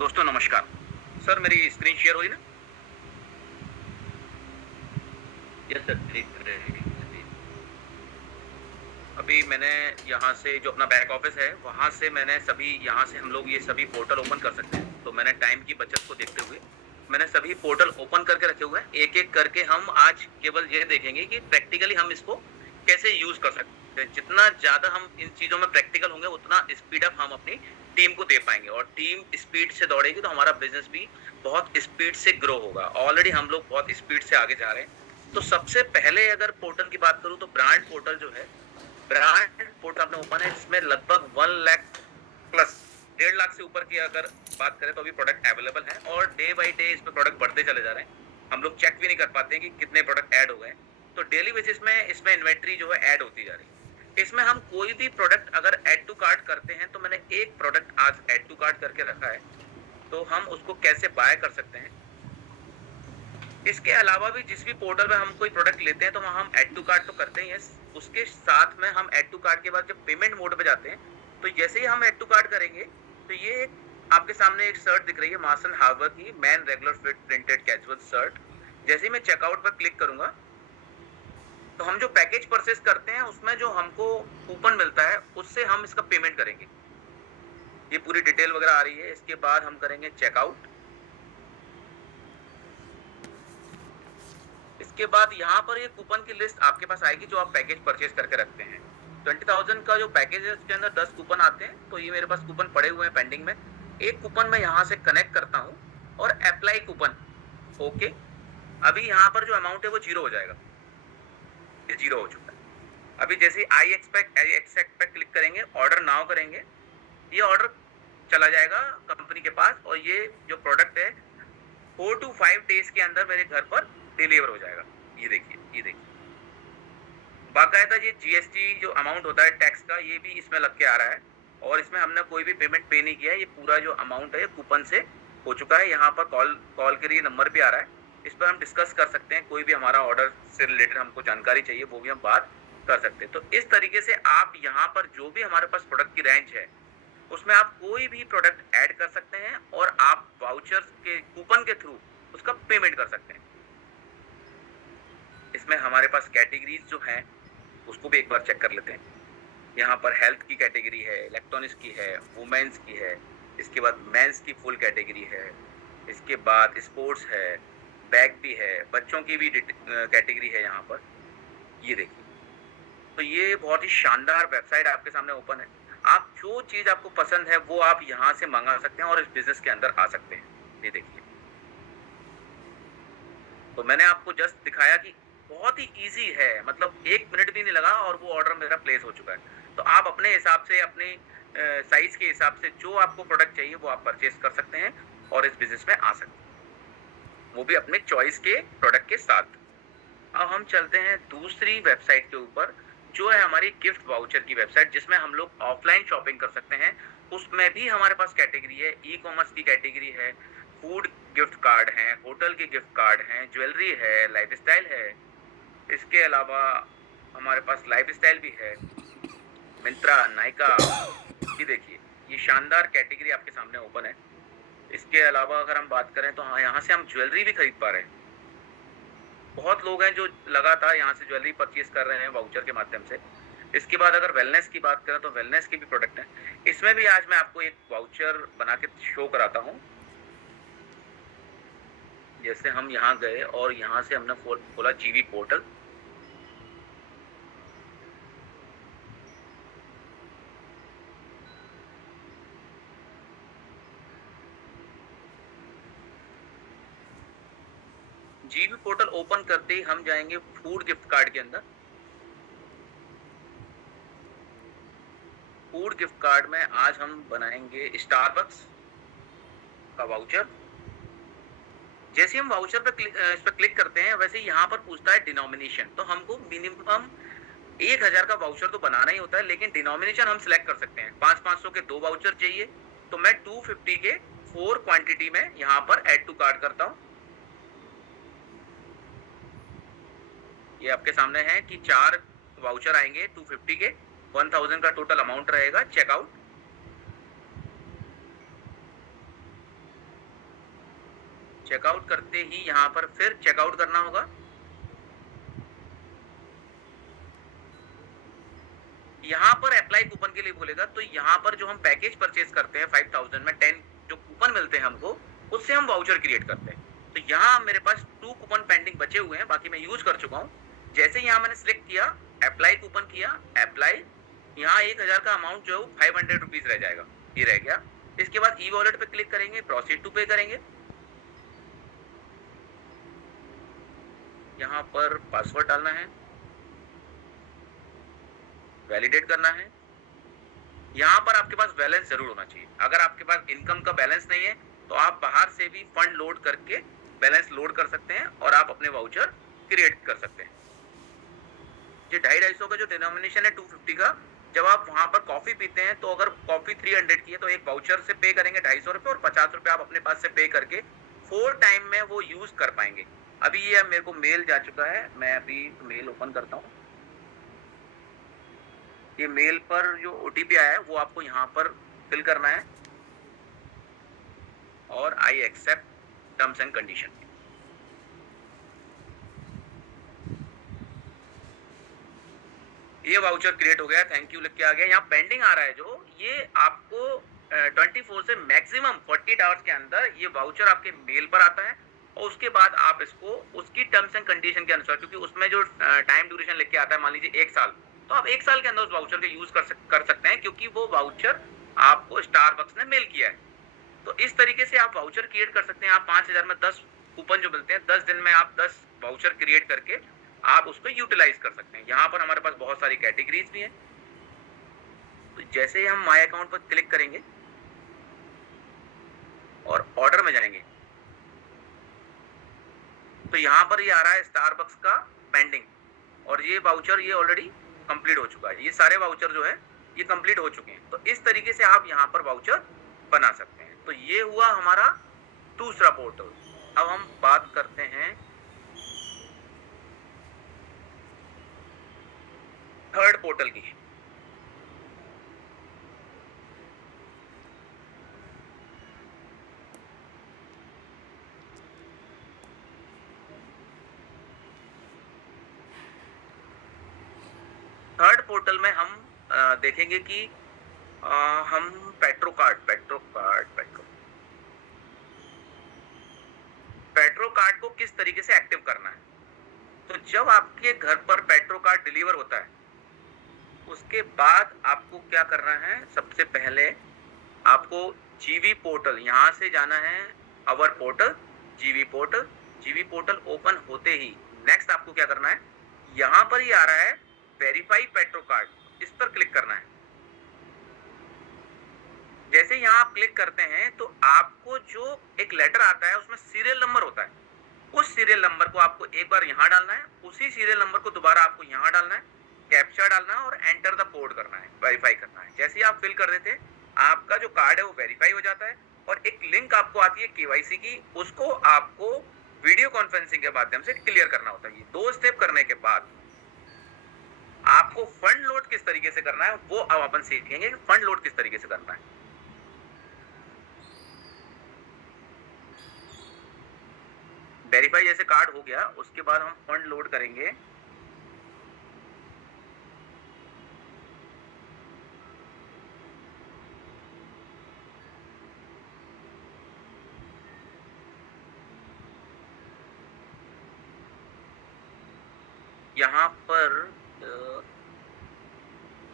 दोस्तों नमस्कार। सर मेरी स्क्रीन शेयर हुई ना? यस सर, दिख रही स्क्रीन। अभी मैंने यहाँ से जो अपना बैक ऑफिस है, वहाँ से मैंने सभी यहाँ से हम लोग ये सभी पोर्टल ओपन कर सकते हैं। तो मैंने टाइम की बचत को देखते हुए, मैंने सभी पोर्टल ओपन करके रखे हुए हैं। एक-एक करके हम आज केवल ये देखेंगे कि प्रैक्टिकली हम इसको कैसे यूज़ कर सकते हैं। जितना ज़्यादा हम इन चीज़ों में प्रैक्टिकल होंगे, उतना स्पीड अप हम अपनी टीम को दे पाएँगे और टीम स्पीड से दौड़ेगी तो हमारा बिज़नेस भी बहुत स्पीड से ग्रो होगा। ऑलरेडी हम लोग बहुत स्पीड से आगे जा रहे हैं। तो सबसे पहले अगर पोर्टल की बात करूँ तो ब्रांड पोर्टल जो है, ब्रांड पोर्टल अपने ओपन है, जिसमें लगभग 1 लाख प्लस 1.5 लाख से ऊपर की अगर बात करें तो अभी प्रोडक्ट अवेलेबल हैं और डे बाय डे इसमें प्रोडक्ट बढ़ते चले जा रहे हैं। हम लोग चेक भी नहीं कर पाते हैं कि कितने प्रोडक्ट ऐड हो गए हैं। तो डेली बेसिस में इसमें इन्वेंटरी जो है ऐड होती जा रही है। इसमें हम कोई भी प्रोडक्ट अगर ऐड टू कार्ट करते हैं, तो मैंने एक प्रोडक्ट आज ऐड टू कार्ट करके रखा है, तो हम उसको कैसे बाय कर सकते हैं। इसके अलावा भी जिस भी पोर्टल पे हम कोई प्रोडक्ट लेते हैं तो वहाँ हम ऐड टू कार्ट तो करते ही हैं। उसके साथ में हम ऐड टू कार्ट के बाद जब पेमेंट मोड पे जाते हैं, तो जैसे ही हम ऐड टू कार्ट करेंगे, तो ये एक आपके सामने एक शर्ट दिख रही है, मार्सन हार्बर की man regular fit printed casual shirt. जैसे ही मैं चेकआउट पर क्लिक करूंगा, तो हम जो पैकेज परचेज करते हैं उसमें जो हमको कूपन मिलता है, उससे हम इसका पेमेंट करेंगे। ये पूरी डिटेल वगैरह आ रही है। इसके बाद हम करेंगे चेकआउट। इसके बाद यहाँ पर ये कूपन की लिस्ट आपके पास आएगी जो आप पैकेज परचेज करके रखते हैं। 20,000 का जो पैकेज है उसके अंदर 10 कूपन आते हैं, तो ये मेरे पास कूपन पड़े हुए हैं पेंडिंग में। एक कूपन मैं यहाँ से कनेक्ट करता हूँ और अप्लाई कूपन। ओके, अभी यहाँ पर जो अमाउंट है वो जीरो हो जाएगा। ये जीरो हो चुका है। अभी जैसे आई एक्सेप्ट पे क्लिक करेंगे, ऑर्डर नाउ करेंगे, ये ऑर्डर चला जाएगा कंपनी के पास और ये जो प्रोडक्ट है 4 टू 5 डेज के अंदर मेरे घर पर डिलीवर हो जाएगा। ये देखिए, ये देखिए। बाकायदा ये जीएसटी जो अमाउंट होता है टैक्स का, ये भी इसमें लग के आ रहा है और इसमें हमने कोई भी पेमेंट पे नहीं किया है। ये पूरा जो अमाउंट है कूपन से हो चुका है। यहाँ पर कॉल कॉल के लिए नंबर भी आ रहा है, इस पर हम डिस्कस कर सकते हैं। कोई भी हमारा ऑर्डर से रिलेटेड हमको जानकारी चाहिए, वो भी हम बात कर सकते हैं। तो इस तरीके से आप यहाँ पर जो भी हमारे पास प्रोडक्ट की रेंज है, उसमें आप कोई भी प्रोडक्ट ऐड कर सकते हैं और आप वाउचर्स के कूपन के थ्रू उसका पेमेंट कर सकते हैं। इसमें हमारे पास कैटेगरीज जो हैं, उसको भी एक बार चेक कर लेते हैं। यहाँ पर हेल्थ की कैटेगरी है, इलेक्ट्रॉनिक्स की है, वुमेन्स की है, इसके बाद मेंस की फुल कैटेगरी है, इसके बाद स्पोर्ट्स है, बैग भी है, बच्चों की भी कैटेगरी है यहाँ पर। ये देखिए, तो ये बहुत ही शानदार वेबसाइट आपके सामने ओपन है। आप जो चीज़ आपको पसंद है वो आप यहाँ से मंगा सकते हैं और इस बिज़नेस के अंदर आ सकते हैं। ये देखिए, तो मैंने आपको जस्ट दिखाया कि बहुत ही ईज़ी है, मतलब 1 मिनट भी नहीं लगा और वो ऑर्डर मेरा प्लेस हो चुका है। तो आप अपने हिसाब से, अपने साइज़ के हिसाब से जो आपको प्रोडक्ट चाहिए वो आप परचेज़ कर सकते हैं और इस बिज़नेस में आ सकते हैं। वो भी अपने चॉइस के प्रोडक्ट के साथ। अब हम चलते हैं दूसरी वेबसाइट के ऊपर, जो है हमारी गिफ्ट वाउचर की वेबसाइट, जिसमें हम लोग ऑफलाइन शॉपिंग कर सकते हैं। उसमें भी हमारे पास कैटेगरी है, ई कॉमर्स की कैटेगरी है, फूड गिफ्ट कार्ड हैं, होटल के गिफ्ट कार्ड हैं, ज्वेलरी है, लाइफस्टाइल है। इसके अलावा हमारे पास लाइफस्टाइल भी है, मिंत्रा, नायका। ये देखिए, ये शानदार कैटेगरी आपके सामने ओपन है। इसके अलावा अगर हम बात करें तो हाँ, यहाँ से हम ज्वेलरी भी खरीद पा रहे हैं। बहुत लोग हैं जो लगातार यहाँ से ज्वेलरी परचेज कर रहे हैं वाउचर के माध्यम से। इसके बाद अगर वेलनेस की बात करें तो वेलनेस के भी प्रोडक्ट हैं। इसमें भी आज मैं आपको एक वाउचर बना के शो कराता हूँ। जैसे हम यहाँ गए और यहाँ से हमने खोला जीवी पोर्टल। जीवी पोर्टल ओपन करते ही हम जाएंगे फूड गिफ्ट कार्ड के अंदर। फूड गिफ्ट कार्ड में आज हम बनाएंगे स्टारबक्स का वाउचर। जैसे हम वाउचर पे इस पर क्लिक करते हैं, वैसे यहाँ पर पूछता है डिनोमिनेशन। तो हमको मिनिमम 1,000 का वाउचर तो बनाना ही होता है, लेकिन डिनोमिनेशन हम सिलेक्ट कर सकते हैं। 500-500 के 2 वाउचर चाहिए, तो मैं 250 के 4 क्वांटिटी में यहाँ पर ऐड टू कार्ट करता हूँ। ये आपके सामने है कि 4 वाउचर आएंगे 250 के, 1000 का टोटल अमाउंट रहेगा। चेकआउट। चेकआउट करते ही यहाँ पर फिर चेकआउट करना होगा। यहाँ पर अप्लाई कूपन के लिए बोलेगा, तो यहाँ पर जो हम पैकेज परचेज करते हैं 5000 में 10 जो कूपन मिलते हैं हमको, उससे हम वाउचर क्रिएट करते हैं। तो यहाँ मेरे पास 2 कूपन पेंडिंग बचे हुए हैं, बाकी मैं यूज कर चुका हूँ। जैसे यहाँ मैंने सिलेक्ट किया, अप्लाई कूपन किया, अप्लाई, यहाँ 1000 का अमाउंट जो है 500 रुपीज रह जाएगा, ये रह गया। इसके बाद ई वॉलेट पे क्लिक करेंगे, प्रोसीड टू पे करेंगे। यहाँ पर पासवर्ड डालना है, वैलिडेट करना है। यहाँ पर आपके पास बैलेंस जरूर होना चाहिए। अगर आपके पास इनकम का बैलेंस नहीं है तो आप बाहर से भी फंड लोड करके बैलेंस लोड कर सकते हैं और आप अपने वाउचर क्रिएट कर सकते हैं। ये 250 का जो डिनोमिनेशन है 250 का, जब आप वहां पर कॉफी पीते हैं तो अगर कॉफी 300 की है तो एक वाउचर से पे करेंगे 250 रुपए और 50 रुपए आप अपने पास से पे करके 4 टाइम में वो यूज कर पाएंगे। अभी ये मेरे को मेल जा चुका है, मैं अभी मेल ओपन करता हूँ। ये मेल पर जो ओटीपी आया है वो आपको यहाँ पर फिल करना है और I accept terms and condition. ये वाउचर क्रिएट हो गया, थैंक यू लिख के आ गया। यहाँ पेंडिंग आ रहा है जो, ये आपको 24 से मैक्सिमम 48 आवर्स के अंदर ये वाउचर आपके मेल पर आता है और उसके बाद आप इसको उसकी टर्म्स एंड कंडीशन के अनुसार, क्योंकि उसमें जो टाइम ड्यूरेशन लिख के आता है, मान लीजिए 1 साल, तो आप 1 साल के अंदर उस वाउचर का यूज कर सकते हैं, क्योंकि वो वाउचर आपको स्टारबक्स ने मेल किया है। तो इस तरीके से आप वाउचर क्रिएट कर सकते हैं। आप 5000 में 10 कूपन जो मिलते हैं, 10 दिन में आप 10 वाउचर क्रिएट करके आप उसको यूटिलाइज कर सकते हैं। यहाँ पर हमारे पास बहुत सारी कैटेगरीज भी हैं। तो जैसे ही हम माय अकाउंट पर क्लिक करेंगे और ऑर्डर में जाएंगे तो यहाँ पर ये आ रहा है स्टारबक्स का पेंडिंग, और ये वाउचर ये ऑलरेडी कंप्लीट हो चुका है। ये सारे वाउचर जो है ये कंप्लीट हो चुके हैं। तो इस तरीके से आप यहाँ पर वाउचर बना सकते हैं। तो ये हुआ हमारा दूसरा पोर्टल। अब हम बात करते हैं थर्ड पोर्टल की। थर्ड पोर्टल में हम देखेंगे कि हम पेट्रो कार्ड को किस तरीके से एक्टिव करना है। तो जब आपके घर पर पेट्रो कार्ड डिलीवर होता है उसके बाद आपको क्या करना है, सबसे पहले आपको जीवी पोर्टल, यहाँ से जाना है अवर पोर्टल, जीवी पोर्टल ओपन होते ही नेक्स्ट आपको क्या करना है, यहाँ पर ही आ रहा है वेरीफाई पेट्रो कार्ड, इस पर क्लिक करना है। जैसे यहाँ आप क्लिक करते हैं तो आपको जो एक लेटर आता है उसमें सीरियल नंबर होता है, उस सीरियल नंबर को आपको एक बार यहाँ डालना है, उसी सीरियल नंबर को दोबारा आपको यहाँ डालना है, कैप्चा डालना है और एंटर द कोड करना है, वेरीफाई करना है। जैसे ही आप फिल कर देते हैं आपका जो कार्ड है वो वेरीफाई हो जाता है और एक लिंक आपको आती है केवाईसी की, उसको आपको वीडियो कॉन्फ्रेंसिंग के माध्यम से क्लियर करना होता है। ये 2 स्टेप करने के बाद आपको फंड लोड किस तरीके से करना है वो अब अपन सीखेंगे कि फंड लोड किस तरीके से करना है। वेरीफाई जैसे कार्ड हो गया उसके बाद हम फंड लोड करेंगे। यहाँ पर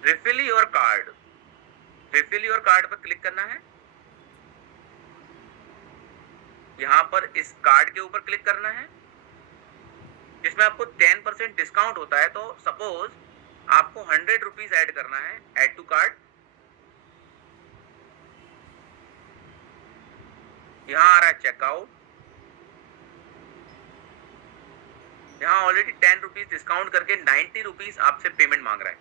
रिफिल योर कार्ड पर क्लिक करना है। यहाँ पर इस कार्ड के ऊपर क्लिक करना है जिसमें आपको 10% डिस्काउंट होता है। तो सपोज आपको 100 रुपीज ऐड करना है, ऐड टू कार्ड। यहाँ आ रहा है चेकआउट, यहाँ ऑलरेडी 10 रुपीज डिस्काउंट करके 90 रुपीज आपसे पेमेंट मांग रहा है।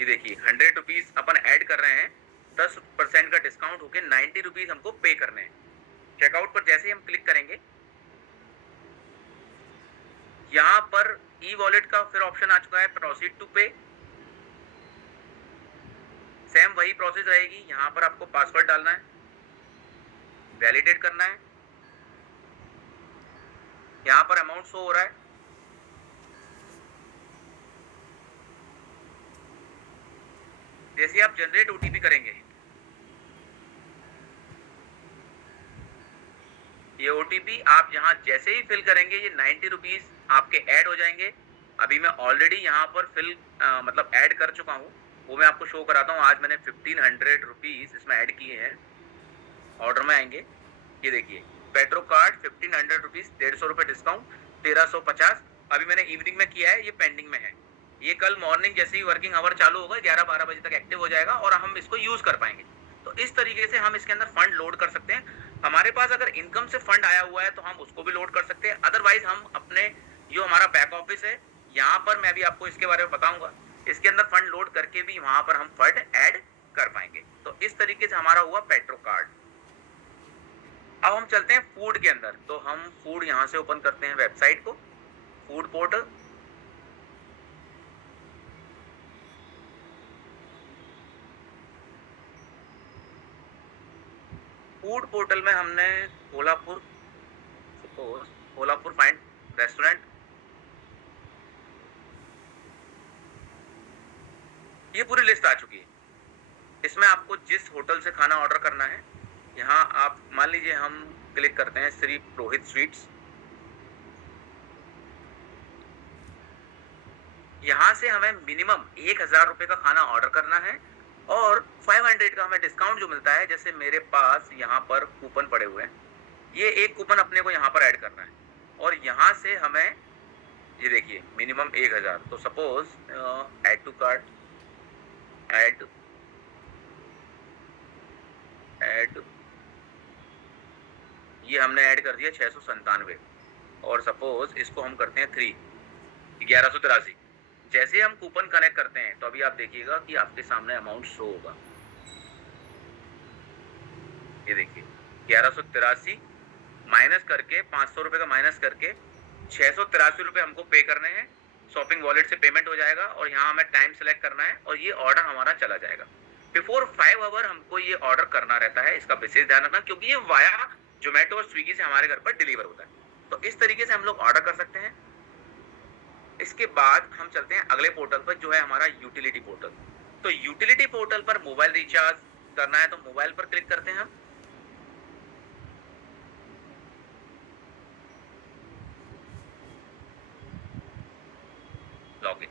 ये देखिए 100 रुपीज अपन ऐड कर रहे हैं, 10% का डिस्काउंट होके 90 रुपीज हमको पे करने हैं। चेकआउट पर जैसे ही हम क्लिक करेंगे यहाँ पर ई वॉलेट का फिर ऑप्शन आ चुका है, प्रोसीड टू पे। सेम वही प्रोसेस रहेगी, यहाँ पर आपको पासवर्ड डालना है, वैलिडेट करना है। यहाँ पर अमाउंट शो हो रहा है। जैसे आप जनरेट ओटीपी करेंगे, ये ओटीपी आप यहाँ जैसे ही फिल करेंगे ये 90 रुपीज आपके ऐड हो जाएंगे। अभी मैं ऑलरेडी यहाँ पर मतलब ऐड कर चुका हूँ, वो मैं आपको शो कराता हूँ। आज मैंने 1500 रुपीज इसमें ऐड किए हैं। ऑर्डर में आएंगे, ये देखिए पेट्रो कार्ड 1500 रुपीज, 150 रुपए डिस्काउंट, 1350। अभी मैंने इवनिंग में किया है, ये पेंडिंग में है। ये कल मॉर्निंग जैसे ही वर्किंग आवर चालू होगा 11-12 बजे तक एक्टिव हो जाएगा और हम इसको यूज कर पाएंगे। तो इस तरीके से हम इसके अंदर फंड लोड कर सकते हैं। हमारे पास अगर इनकम से फंड आया हुआ है तो हम उसको भी लोड कर सकते हैं। अदरवाइज हम अपने जो हमारा बैक ऑफिस है, यहाँ पर मैं भी आपको इसके बारे में बताऊंगा, इसके अंदर फंड लोड करके भी वहां पर हम फंड ऐड कर पाएंगे। तो इस तरीके से हमारा हुआ पेट्रो कार्ड। अब हम चलते हैं फूड के अंदर। तो हम फूड यहाँ से ओपन करते हैं वेबसाइट को, फूड पोर्टल। फूड पोर्टल में हमने Kolhapur, suppose Kolhapur fine restaurant, ये पूरी लिस्ट आ चुकी है। इसमें आपको जिस होटल से खाना ऑर्डर करना है, यहाँ आप मान लीजिए हम क्लिक करते हैं श्री पुरोहित स्वीट्स। यहाँ से हमें मिनिमम 1000 रुपए का खाना ऑर्डर करना है और 500 का हमें डिस्काउंट जो मिलता है। जैसे मेरे पास यहाँ पर कूपन पड़े हुए हैं, ये एक कूपन अपने को यहाँ पर ऐड करना है और यहाँ से हमें ये देखिए मिनिमम 1000। तो suppose add to cart, add ये हमने ऐड कर दिया 697 और सपोज इसको हम करते हैं 3, 1183। जैसे हम कूपन कनेक्ट करते हैं तो अभी आप देखिएगा कि आपके सामने अमाउंट शो होगा। ये देखिए 1183 माइनस करके 500 रुपए का माइनस करके 683 रुपए हमको पे करने हैं। शॉपिंग वॉलेट से पेमेंट हो जाएगा और यहाँ हमें टाइम सेलेक्ट करना है और ये ऑर्डर हमारा चला जाएगा। बिफोर 5 आवर हमको ये ऑर्डर करना रहता है, इसका विशेष ध्यान रखना, क्योंकि ये वाया जोमेटो और स्विगी से हमारे घर पर डिलीवर होता है। तो इस तरीके से हम लोग ऑर्डर कर सकते हैं। इसके बाद हम चलते हैं अगले पोर्टल पर, जो है हमारा यूटिलिटी पोर्टल। तो यूटिलिटी पोर्टल पर मोबाइल रिचार्ज करना है तो मोबाइल पर क्लिक करते हैं हम। लॉगिन,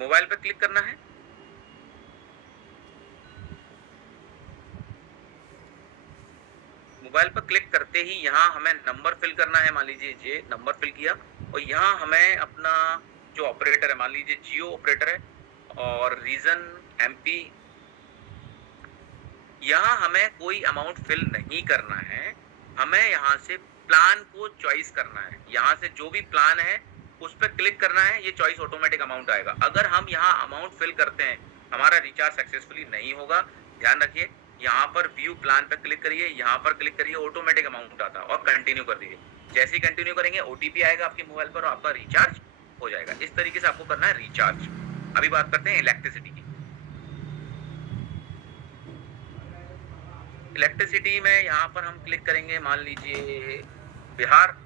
मोबाइल पर क्लिक करना है। मोबाइल पर क्लिक करते ही यहाँ हमें नंबर फिल करना है। मान लीजिए ये नंबर फिल किया और यहाँ हमें अपना जो ऑपरेटर है, मान लीजिए जियो ऑपरेटर है और रीजन एमपी, यहाँ हमें कोई अमाउंट फिल नहीं करना है। हमें यहाँ से प्लान को चॉइस करना है। यहाँ से जो भी प्लान है उस पर क्लिक करना है, ये चॉइस ऑटोमेटिक अमाउंट आएगा। अगर हम यहाँ अमाउंट फिल करते हैं हमारा रिचार्ज सक्सेसफुली नहीं होगा। ध्यान रखिए, यहाँ पर व्यू प्लान पर क्लिक करिए, यहाँ पर क्लिक करिए, ऑटोमेटिक अमाउंट आता है और कंटिन्यू कर दीजिए। जैसे ही कंटिन्यू करेंगे ओटीपी आएगा आपके मोबाइल पर और आपका रिचार्ज हो जाएगा। इस तरीके से आपको करना है रिचार्ज। अभी बात करते हैं इलेक्ट्रिसिटी की। इलेक्ट्रिसिटी में यहाँ पर हम क्लिक करेंगे, मान लीजिए बिहार।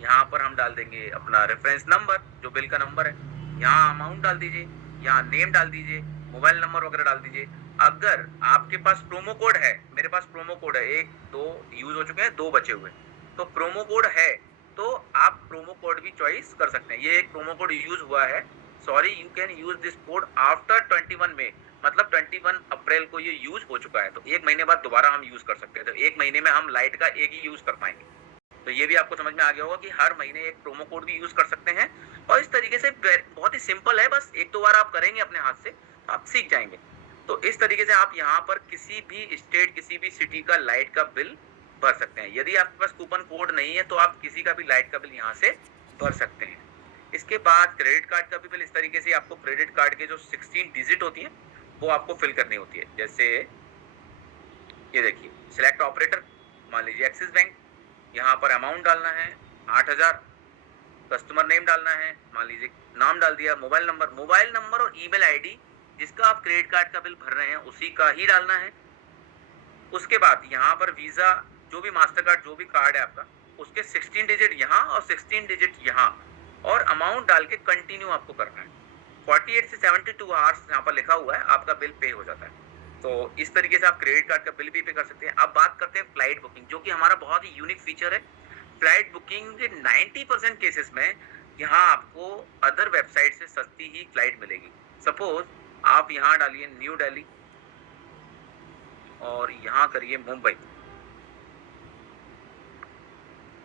यहाँ पर हम डाल देंगे अपना रेफरेंस नंबर, जो बिल का नंबर है। यहाँ अमाउंट डाल दीजिए, यहाँ नेम डाल दीजिए, मोबाइल नंबर वगैरह डाल दीजिए। अगर आपके पास प्रोमो कोड है, मेरे पास प्रोमो कोड है, 1 2 यूज हो चुके हैं, 2 बचे हुए, तो प्रोमो कोड है तो आप प्रोमो कोड भी चॉइस कर सकते हैं। ये एक प्रोमो कोड यूज हुआ है, sorry, you can use this code after 21 मई, मतलब 21 अप्रैल को ये यूज हो चुका है। तो 1 महीने बाद दोबारा हम यूज कर सकते हैं। तो 1 महीने में हम लाइट का एक ही यूज कर पाएंगे। तो ये भी आपको समझ में आ गया होगा कि हर महीने एक प्रोमो कोड भी यूज कर सकते हैं। और इस तरीके से बहुत ही सिंपल है, बस 1-2 बार आप करेंगे अपने हाथ से तो आप सीख जाएंगे। तो इस तरीके से आप यहाँ पर किसी भी स्टेट, किसी भी सिटी का लाइट का बिल भर सकते हैं। यदि आपके पास कूपन कोड नहीं है तो आप किसी का भी लाइट का बिल यहाँ से भर सकते हैं। इसके बाद क्रेडिट कार्ड का भी बिल इस तरीके से, आपको क्रेडिट कार्ड के जो 16 डिजिट होती है वो आपको फिल करनी होती है। जैसे ये देखिए, सिलेक्ट ऑपरेटर, मान लीजिए एक्सिस बैंक, यहाँ पर अमाउंट डालना है 8000, कस्टमर नेम डालना है, मान लीजिए नाम डाल दिया, मोबाइल नंबर और ईमेल आईडी जिसका आप क्रेडिट कार्ड का बिल भर रहे हैं उसी का ही डालना है। उसके बाद यहाँ पर वीजा, जो भी मास्टर कार्ड, जो भी कार्ड है आपका, उसके 16 डिजिट यहाँ और 16 डिजिट यहाँ, और अमाउंट डाल के कंटिन्यू आपको करना है। 48 से 72 आवर्स यहाँ पर लिखा हुआ है, आपका बिल पे हो जाता है। तो इस तरीके से आप क्रेडिट कार्ड का बिल भी पे कर सकते हैं। अब बात करते हैं फ्लाइट बुकिंग, जो कि हमारा बहुत ही यूनिक फीचर है। फ्लाइट बुकिंग 90% केसेस में यहाँ आपको अदर वेबसाइट से सस्ती ही फ्लाइट मिलेगी। सपोज आप यहाँ डालिए न्यू दिल्ली और यहाँ करिए मुंबई,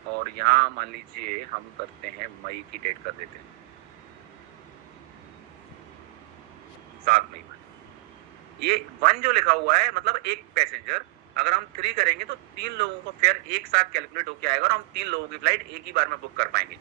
और यहाँ मान लीजिए हम करते हैं मई की डेट कर देते हैं 7 मई में। ये 1 जो लिखा हुआ है मतलब एक पैसेंजर, अगर हम 3 करेंगे तो 3 लोगों का फेयर एक साथ कैलकुलेट होकर आएगा और हम 3 लोगों की फ्लाइट एक ही बार में बुक कर पाएंगे।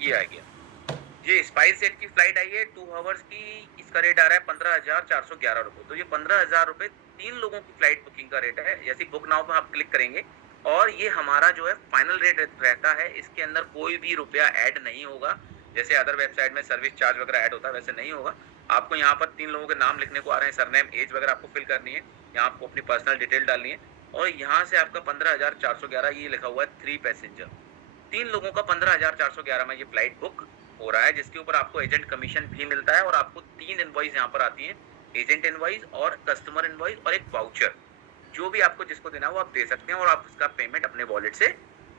ये आ गया, ये स्पाइस जेट की फ्लाइट आई है 2 आवर्स की, इसका रेट आ रहा है 15,411 रुपये। तो ये 15,000 रुपये 3 लोगों की फ्लाइट बुकिंग का रेट है। जैसे बुक नाउ पे आप क्लिक करेंगे और ये हमारा जो है फाइनल रेट रहता है, इसके अंदर कोई भी रुपया ऐड नहीं होगा। जैसे अदर वेबसाइट में सर्विस चार्ज वगैरह ऐड होता है वैसे नहीं होगा। आपको यहाँ पर 3 लोगों के नाम लिखने को आ रहे हैं, सरनेम, एज वगैरह आपको फिल करनी है, यहाँ आपको अपनी पर्सनल डिटेल डालनी है, और यहाँ से आपका 15,411 ये लिखा हुआ है 3 पैसेंजर, 3 लोगों का 15,411 में ये फ्लाइट बुक हो रहा है, जिसके ऊपर आपको एजेंट कमीशन भी मिलता है। और आपको 3 इनवॉइस यहाँ पर आती हैं, एजेंट इनवॉइस और कस्टमर इनवॉइस और एक वाउचर। जो भी आपको जिसको देना है वो आप दे सकते हैं और आप उसका पेमेंट अपने वॉलेट से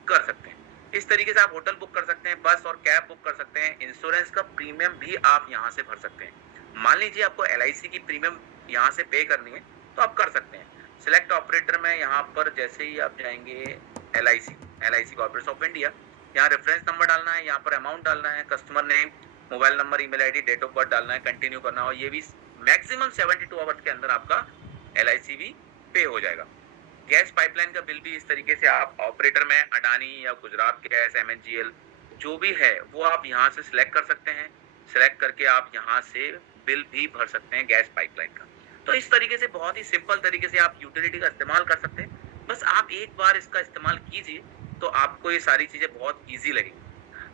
कर सकते हैं। इस तरीके से आप होटल बुक कर सकते हैं, बस और कैब बुक कर सकते हैं। इंश्योरेंस का प्रीमियम भी आप यहाँ से भर सकते हैं। मान लीजिए आपको LIC की प्रीमियम यहाँ से पे करनी है तो आप कर सकते हैं। सिलेक्ट ऑपरेटर में यहाँ पर जैसे ही आप जाएंगे LIC कॉर्पोरेशन ऑफ इंडिया, यहाँ रेफरेंस नंबर डालना है, यहाँ पर अमाउंट डालना है, customer name, mobile number, email ID, date of birth डालना है, कंटिन्यू करना है, और ये भी मैक्सिमम 72 आवर्स के अंदर आपका LIC भी पे हो जाएगा। गैस पाइपलाइन का बिल भी इस तरीके से आप ऑपरेटर में अडानी या गुजरात गैस, MNGL जो भी है वो आप यहाँ से सिलेक्ट कर सकते हैं। सिलेक्ट करके आप यहाँ से बिल भी भर सकते हैं गैस पाइपलाइन का। तो इस तरीके से बहुत ही सिंपल तरीके से आप यूटिलिटी का इस्तेमाल कर सकते हैं। बस आप एक बार इसका इस्तेमाल कीजिए तो आपको ये सारी चीज़ें बहुत ईजी लगेगी।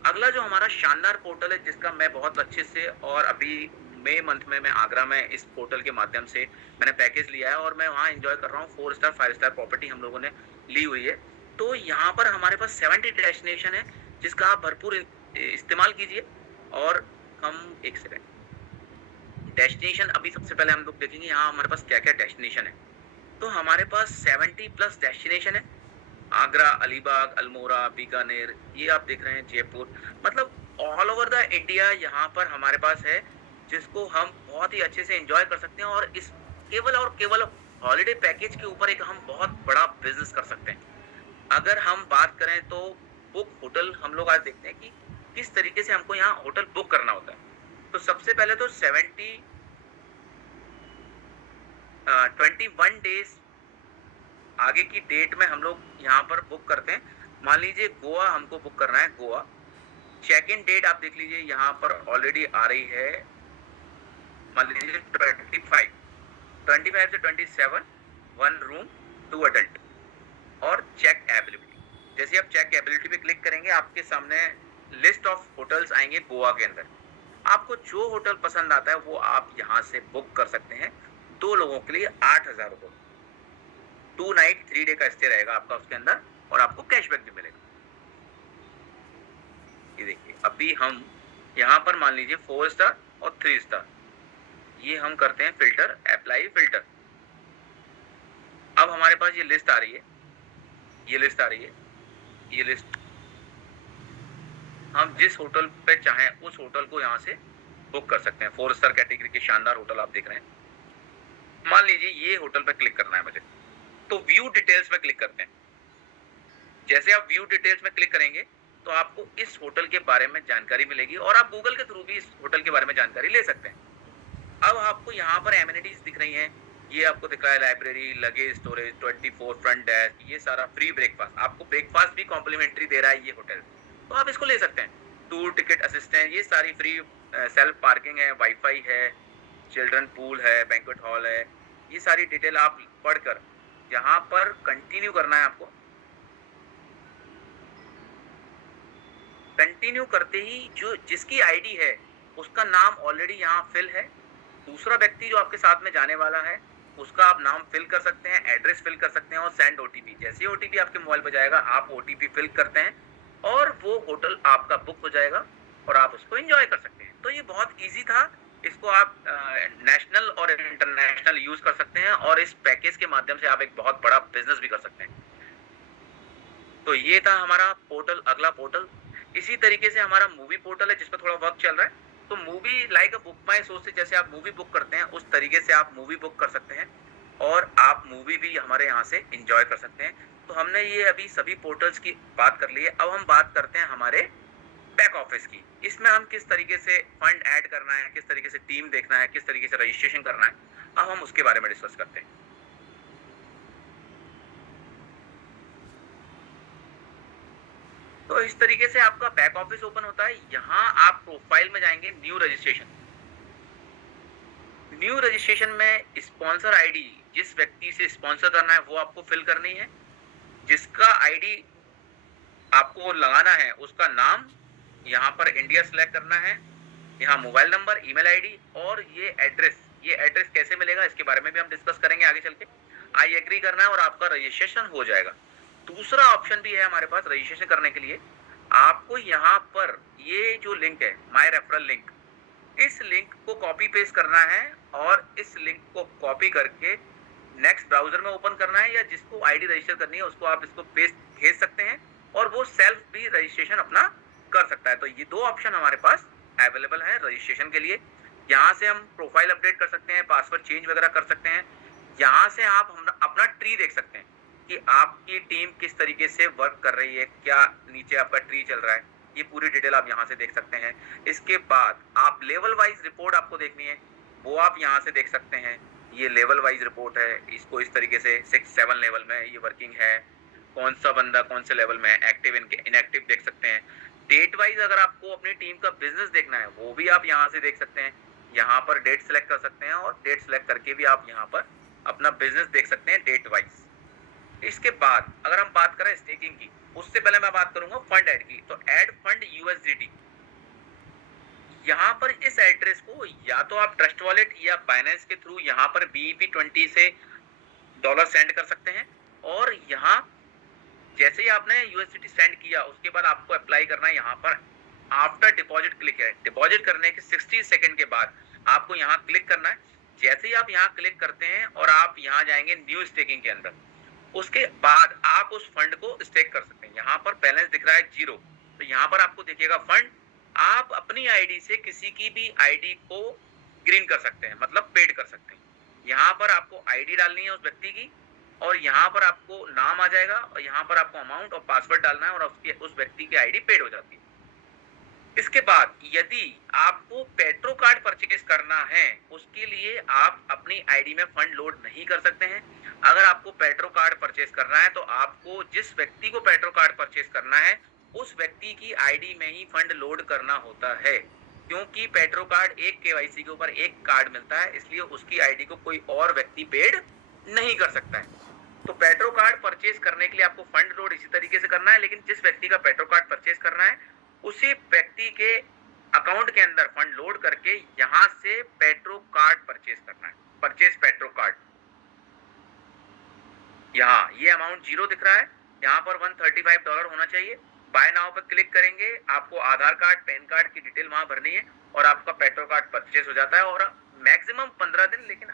अगला जो हमारा शानदार पोर्टल है, जिसका मैं बहुत अच्छे से, और अभी मई मंथ में मैं आगरा में इस पोर्टल के माध्यम से मैंने पैकेज लिया है और मैं वहाँ एंजॉय कर रहा हूँ। 4 स्टार 5 स्टार प्रॉपर्टी हम लोगों ने ली हुई है। तो यहाँ पर हमारे पास 70 डेस्टिनेशन है जिसका आप भरपूर इस्तेमाल कीजिए। और हम एक सेकेंड, डेस्टिनेशन अभी सबसे पहले हम लोग देखेंगे यहाँ हमारे पास क्या क्या डेस्टिनेशन है। तो हमारे पास 70+ डेस्टिनेशन है। आगरा, अलीबाग, अल्मोड़ा, बीकानेर, ये आप देख रहे हैं, जयपुर, मतलब ऑल ओवर द इंडिया यहाँ पर हमारे पास है, जिसको हम बहुत ही अच्छे से एंजॉय कर सकते हैं। और इस केवल और केवल हॉलिडे पैकेज के ऊपर एक हम बहुत बड़ा बिजनेस कर सकते हैं। अगर हम बात करें तो बुक होटल, हम लोग आज देखते हैं कि किस तरीके से हमको यहाँ होटल बुक करना होता है। तो सबसे पहले तो 21 डेज आगे की डेट में हम लोग यहाँ पर बुक करते हैं। मान लीजिए गोवा हमको बुक करना है, गोवा। चेक इन डेट आप देख लीजिए यहाँ पर ऑलरेडी आ रही है, मान लीजिए 25 से 27, 1 रूम 2 अडल्ट, और चेक एबिलिटी। जैसे आप चेक एबिलिटी पे क्लिक करेंगे आपके सामने लिस्ट ऑफ होटल्स आएंगे गोवा के अंदर। आपको जो होटल पसंद आता है वो आप यहाँ से बुक कर सकते हैं। 2 लोगों के लिए 8,000 रुपये, 2 नाइट 3 डे का स्टे रहेगा आपका उसके अंदर, और आपको कैशबैक भी मिलेगा। ये देखिए अभी हम यहाँ पर मान लीजिए 4 स्टार और 3 स्टार, ये हम करते हैं फिल्टर, अप्लाई फिल्टर। अब हमारे पास ये लिस्ट आ रही है, ये लिस्ट आ रही है, ये लिस्ट, हम जिस होटल पे चाहें उस होटल को यहाँ से बुक कर सकते हैं। 4 स्टार कैटेगरी के शानदार होटल आप देख रहे हैं। मान लीजिए ये होटल पे क्लिक करना है मुझे, तो व्यू डिटेल्स में क्लिक करते हैं। जैसे आप व्यू डिटेल्स में क्लिक करेंगे तो आपको इस होटल के बारे में जानकारी मिलेगी, और आप गूगल के थ्रू भी इस होटल के बारे में जानकारी ले सकते हैं। अब आपको यहाँ पर एमिनिटीज दिख रही हैं, ये आपको दिख रहा है library, luggage storage, 24 front desk, ये सारा फ्री ब्रेकफास्ट, आपको ब्रेकफास्ट भी कॉम्प्लीमेंट्री दे रहा है ये होटल, तो आप इसको ले सकते हैं। टूर टिकट असिस्टेंट, ये सारी फ्री, सेल्फ पार्किंग है, वाईफाई है, चिल्ड्रन पूल है, बैंक्वेट हॉल है, ये सारी डिटेल आप पढ़कर यहाँ पर कंटिन्यू करना है आपको। कंटिन्यू करते ही जो जिसकी आईडी है उसका नाम ऑलरेडी यहाँ फिल है, दूसरा व्यक्ति जो आपके साथ में जाने वाला है उसका आप नाम फिल कर सकते हैं, एड्रेस फिल कर सकते हैं और सेंड ओटीपी। जैसे ही ओटीपी आपके मोबाइल पर जाएगा आप ओटीपी फिल करते हैं और वो होटल आपका बुक हो जाएगा और आप उसको एंजॉय कर सकते हैं। तो ये बहुत इजी था, इसको आप नेशनल और इंटरनेशनल यूज कर सकते हैं और इस पैकेज के माध्यम से आप एक बहुत बड़ा बिजनेस भी कर सकते हैं। तो ये था हमारा पोर्टल, अगला पोर्टल। इसी तरीके से हमारा मूवी पोर्टल है जिसमें थोड़ा वर्क चल रहा है। तो movie like a book my show से जैसे आप मूवी बुक करते हैं उस तरीके से आप मूवी बुक कर सकते हैं और आप मूवी भी हमारे यहाँ से एंजॉय कर सकते हैं। तो हमने ये अभी सभी पोर्टल्स की बात कर ली है। अब हम बात करते हैं हमारे बैक ऑफिस की। इसमें हम किस तरीके से फंड ऐड करना है, किस तरीके से टीम देखना है, किस तरीके से रजिस्ट्रेशन करना है, अब हम उसके बारे में डिस्कस करते हैं। तो इस तरीके से आपका बैक ऑफिस ओपन होता है। यहाँ आप प्रोफाइल में जाएंगे, न्यू रजिस्ट्रेशन। न्यू रजिस्ट्रेशन में स्पॉन्सर आईडी, जिस व्यक्ति से स्पॉन्सर करना है वो आपको फिल करनी है। जिसका आईडी आपको लगाना है उसका नाम यहाँ पर इंडिया सिलेक्ट करना है, यहाँ मोबाइल नंबर, ईमेल आईडी और ये एड्रेस कैसे मिलेगा इसके बारे में भी हम डिस्कस करेंगे आगे चल के। आई एग्री करना है और आपका रजिस्ट्रेशन हो जाएगा। दूसरा ऑप्शन भी है हमारे पास रजिस्ट्रेशन करने के लिए। आपको यहाँ पर ये जो लिंक है माय रेफरल लिंक, इस लिंक को कॉपी पेस्ट करना है और इस लिंक को कॉपी करके नेक्स्ट ब्राउजर में ओपन करना है या जिसको आईडी रजिस्टर करनी है उसको आप इसको पेस्ट भेज सकते हैं और वो सेल्फ भी रजिस्ट्रेशन अपना कर सकता है। तो ये दो ऑप्शन हमारे पास अवेलेबल है रजिस्ट्रेशन के लिए। यहाँ से हम प्रोफाइल अपडेट कर सकते हैं, पासवर्ड चेंज वगैरह कर सकते हैं। यहाँ से आप अपना ट्री देख सकते हैं कि आपकी टीम किस तरीके से वर्क कर रही है, क्या नीचे आपका ट्री चल रहा है, ये पूरी डिटेल आप यहाँ से देख सकते हैं। इसके बाद आप लेवल वाइज रिपोर्ट आपको देखनी है, वो आप यहाँ से देख सकते हैं। ये लेवल वाइज रिपोर्ट है, इसको इस तरीके से 6-7 लेवल में ये वर्किंग है, कौन सा बंदा कौन से लेवल में है, एक्टिव इनएक्टिव देख सकते हैं। डेट वाइज अगर आपको अपनी टीम का बिजनेस देखना है वो भी आप यहाँ से देख सकते हैं। यहाँ पर डेट सेलेक्ट कर सकते हैं और डेट सेलेक्ट करके भी आप यहाँ पर अपना बिजनेस देख सकते हैं डेट वाइज। इसके बाद अगर हम बात करें स्टेकिंग की, उससे पहले मैं बात करूंगा फंड ऐड की। तो ऐड फंड यूएसडीटी, यहाँ पर इस एड्रेस को या तो आप ट्रस्ट वॉलेट या बाइनेंस के थ्रू यहाँ पर BEP20 से डॉलर सेंड कर सकते हैं और यहाँ जैसे ही आपने यूएसडीटी सेंड किया उसके बाद आपको अप्लाई करना है। यहाँ पर आफ्टर डिपॉजिट क्लिक है, डिपॉजिट करने के 60 सेकंड के बाद आपको यहाँ क्लिक करना है। जैसे ही आप यहाँ क्लिक करते हैं और आप यहाँ जाएंगे न्यू स्टेकिंग के अंदर, उसके बाद आप उस फंड को स्टेक कर सकते हैं। यहाँ पर बैलेंस दिख रहा है 0, तो यहाँ पर आपको दिखेगा फंड। आप अपनी आईडी से किसी की भी आईडी को ग्रीन कर सकते हैं, मतलब पेड कर सकते हैं। यहाँ पर आपको आईडी डालनी है उस व्यक्ति की और यहाँ पर आपको नाम आ जाएगा और यहाँ पर आपको अमाउंट और पासवर्ड डालना है और उस व्यक्ति की आईडी पेड हो जाती है। इसके बाद यदि आपको पेट्रो कार्ड परचेज करना है उसके लिए आप अपनी आईडी में फंड लोड नहीं कर सकते हैं। अगर आपको पेट्रो कार्ड परचेज करना है तो आपको जिस व्यक्ति को पेट्रो कार्ड परचेज करना है उस व्यक्ति की आईडी में ही फंड लोड करना होता है, क्योंकि पेट्रो कार्ड एक केवाईसी के ऊपर एक कार्ड मिलता है, इसलिए उसकी आईडी को कोई और व्यक्ति पेड नहीं कर सकता है। तो पेट्रो कार्ड परचेज करने के लिए आपको फंड लोड इसी तरीके से करना है, लेकिन जिस व्यक्ति का पेट्रो कार्ड परचेज करना है उसी व्यक्ति के अकाउंट के अंदर फंड लोड करके यहाँ से पेट्रो कार्ड परचेज करना है। परचेज पेट्रो कार्ड, यहाँ ये अमाउंट 0 दिख रहा है, यहाँ पर $135 होना चाहिए। बाय नाउ पर क्लिक करेंगे, आपको आधार कार्ड, पैन कार्ड की डिटेल वहां भरनी है और आपका पेट्रो कार्ड परचेज हो जाता है। और मैक्सिमम 15 दिन, लेकिन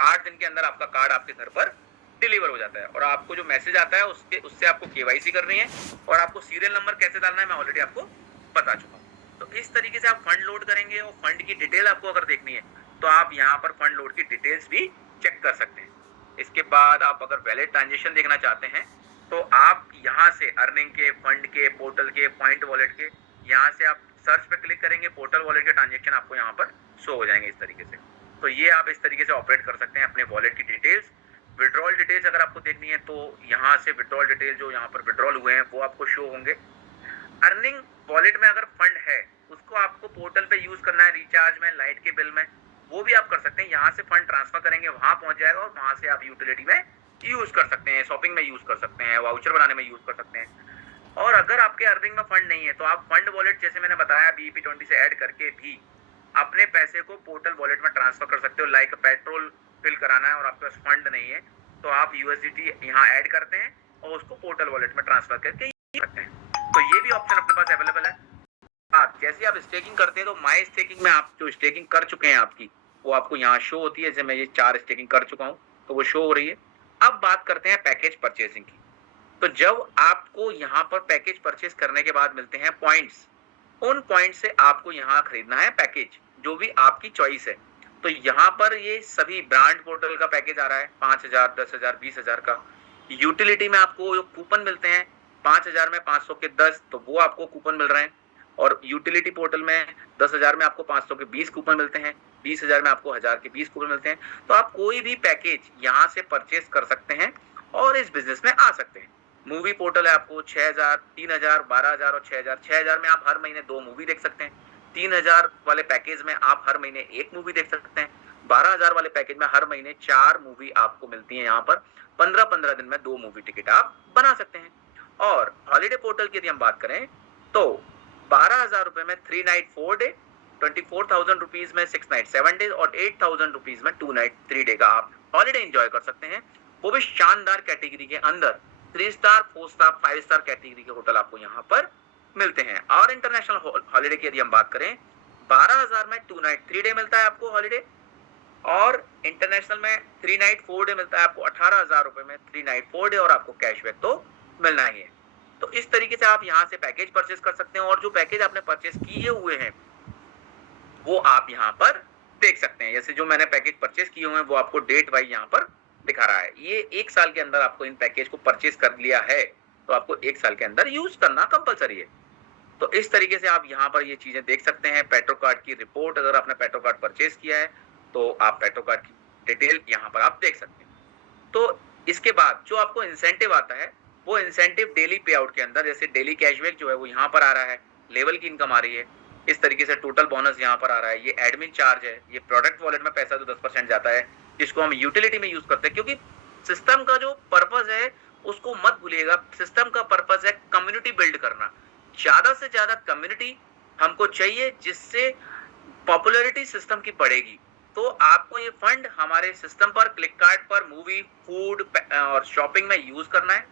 8 दिन के अंदर आपका कार्ड आपके घर पर डिलीवर हो जाता है। और आपको जो मैसेज आता है उससे आपको केवाईसी करनी है और आपको सीरियल नंबर कैसे डालना है मैं ऑलरेडी आपको बता चुका हूँ। तो इस तरीके से आप फंड लोड करेंगे और फंड की डिटेल आपको अगर देखनी है तो आप यहाँ पर फंड लोड की डिटेल्स भी चेक कर सकते हैं। इसके बाद आप अगर वैलिड ट्रांजेक्शन देखना चाहते हैं तो आप यहाँ से अर्निंग के, फंड के, पोर्टल के, पॉइंट वॉलेट के, यहाँ से आप सर्च पे क्लिक करेंगे, पोर्टल वॉलेट के ट्रांजेक्शन आपको यहाँ पर शो हो जाएंगे इस तरीके से। तो ये आप इस तरीके से ऑपरेट कर सकते हैं अपने वॉलेट की डिटेल्स। विड्रॉल डिटेल्स अगर आपको देखनी है तो यहाँ से विड्रॉल डिटेल जो यहाँ पर विड्रॉल हुए हैं वो आपको शो होंगे। अर्निंग वॉलेट में अगर फंड है उसको आपको पोर्टल पे यूज करना है, रिचार्ज में, लाइट के बिल में, वो भी आप कर सकते हैं। यहाँ से फंड ट्रांसफर करेंगे, वहां पहुंच जाएगा और वहां से आप यूटिलिटी में यूज कर सकते हैं, शॉपिंग में यूज कर सकते हैं, वाउचर बनाने में यूज कर सकते हैं। और अगर आपके अर्निंग में फंड नहीं है तो आप फंड वॉलेट जैसे मैंने बताया BEP20 से ऐड करके भी अपने पैसे को पोर्टल वॉलेट में ट्रांसफर कर सकते हो। लाइक पेट्रोल फिल कराना है और आपके पास फंड नहीं है तो आप USDT यहाँ ऐड करते हैं और उसको पोर्टल वॉलेट में ट्रांसफर करके करते हैं। तो ये भी ऑप्शन अपने पास अवेलेबल है। आप जैसे आप स्टेकिंग करते हैं तो माई स्टेकिंग में आप जो स्टेकिंग कर चुके हैं आपकी वो आपको यहाँ शो होती है। जैसे मैं ये 4 स्टेकिंग कर चुका हूँ तो वो शो हो रही है। अब बात करते हैं पैकेज परचेसिंग की। तो जब आपको यहाँ पर पैकेज परचेस करने के बाद मिलते हैं पॉइंट्स, उन पॉइंट से आपको यहाँ खरीदना है पैकेज जो भी आपकी चॉइस है। तो यहाँ पर ये सभी ब्रांड पोर्टल का पैकेज आ रहा है 5,000, 10,000, 20,000 का। यूटिलिटी में आपको कूपन मिलते हैं 5,000 में 500 के 10, तो वो आपको कूपन मिल रहे हैं। और यूटिलिटी पोर्टल में 10,000 में आपको 500 के 20 कूपन मिलते हैं, 20,000 में आपको 1,000 के 20 कूपन मिलते हैं। तो आप कोई भी पैकेज यहाँ से परचेस कर सकते हैं और इस बिजनेस में आ सकते हैं। मूवी पोर्टल है, आपको 6,000, 3,000, 12,000 और 6,000। 6,000 में आप हर महीने 2 मूवी देख सकते हैं। 3,000 वाले पैकेज में आप हर महीने 1 मूवी देख सकते हैं। 12,000 वाले पैकेज में हर महीने 4 मूवी आपको मिलती है। यहाँ पर 15-15 दिन में 2 मूवी टिकट आप बना सकते हैं। और हॉलीडे पोर्टल की यदि हम बात करें तो 12,000 रुपए में 3 नाइट 4 डे, 24,000 रुपीज में 6 नाइट 7 डेज और 8,000 रुपीज में 2 नाइट 3 डे का आप हॉलीडे एंजॉय कर सकते हैं। वो भी शानदार कैटेगरी के अंदर 3 स्टार, 4 स्टार, 5 स्टार कैटेगरी के होटल आपको यहाँ पर मिलते हैं। और इंटरनेशनल हॉलीडे की यदि हम बात करें 12,000 में 2 नाइट 3 डे मिलता है आपको हॉलीडे। और इंटरनेशनल में 3 नाइट 4 डे मिलता है आपको 18,000 रुपए में 3 नाइट 4 डे और आपको कैशबैक तो मिलना ही है। तो इस तरीके से आप यहाँ से पैकेज परचेस कर सकते हैं और जो पैकेज आपने परचेस किए हुए हैं वो आप यहाँ पर देख सकते हैं। जैसे जो मैंने पैकेज परचेस किए हुए हैं वो आपको डेट वाइज यहाँ पर दिखा रहा है। ये 1 साल के अंदर आपको इन पैकेज को परचेस कर लिया है तो आपको 1 साल के अंदर यूज करना कंपलसरी है। तो इस तरीके से आप यहाँ पर ये चीजें देख सकते हैं। पेट्रो कार्ड की रिपोर्ट, अगर आपने पेट्रो कार्ड परचेस किया है तो आप पेट्रो कार्ड की डिटेल यहाँ पर आप देख सकते हैं। तो इसके बाद जो आपको इंसेंटिव आता है वो इंसेंटिव डेली पे आउट के अंदर, जैसे डेली कैशबैक जो है वो यहाँ पर आ रहा है, लेवल की इनकम आ रही है। इस तरीके से टोटल बोनस यहाँ पर आ रहा है। ये एडमिन चार्ज है, ये प्रोडक्ट वॉलेट में पैसा जो 10% जाता है जिसको हम यूटिलिटी में यूज करते हैं। क्योंकि सिस्टम का जो पर्पज है उसको मत भूलिएगा। सिस्टम का पर्पज है कम्युनिटी बिल्ड करना। ज्यादा से ज्यादा कम्युनिटी हमको चाहिए जिससे पॉपुलैरिटी सिस्टम की बढ़ेगी। तो आपको ये फंड हमारे सिस्टम पर, क्लिक कार्ड पर, मूवी, फूड और शॉपिंग में यूज करना है।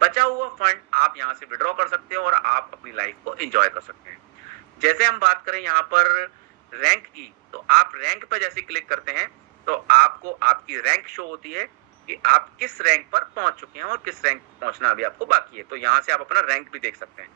बचा हुआ फंड आप यहाँ से विड्रॉ कर सकते हैं और आप अपनी लाइफ को एंजॉय कर सकते हैं। जैसे हम बात करें यहाँ पर रैंक की, तो आप रैंक पर जैसे क्लिक करते हैं तो आपको आपकी रैंक शो होती है कि आप किस रैंक पर पहुंच चुके हैं और किस रैंक पहुंचना अभी आपको बाकी है। तो यहाँ से आप अपना रैंक भी देख सकते हैं।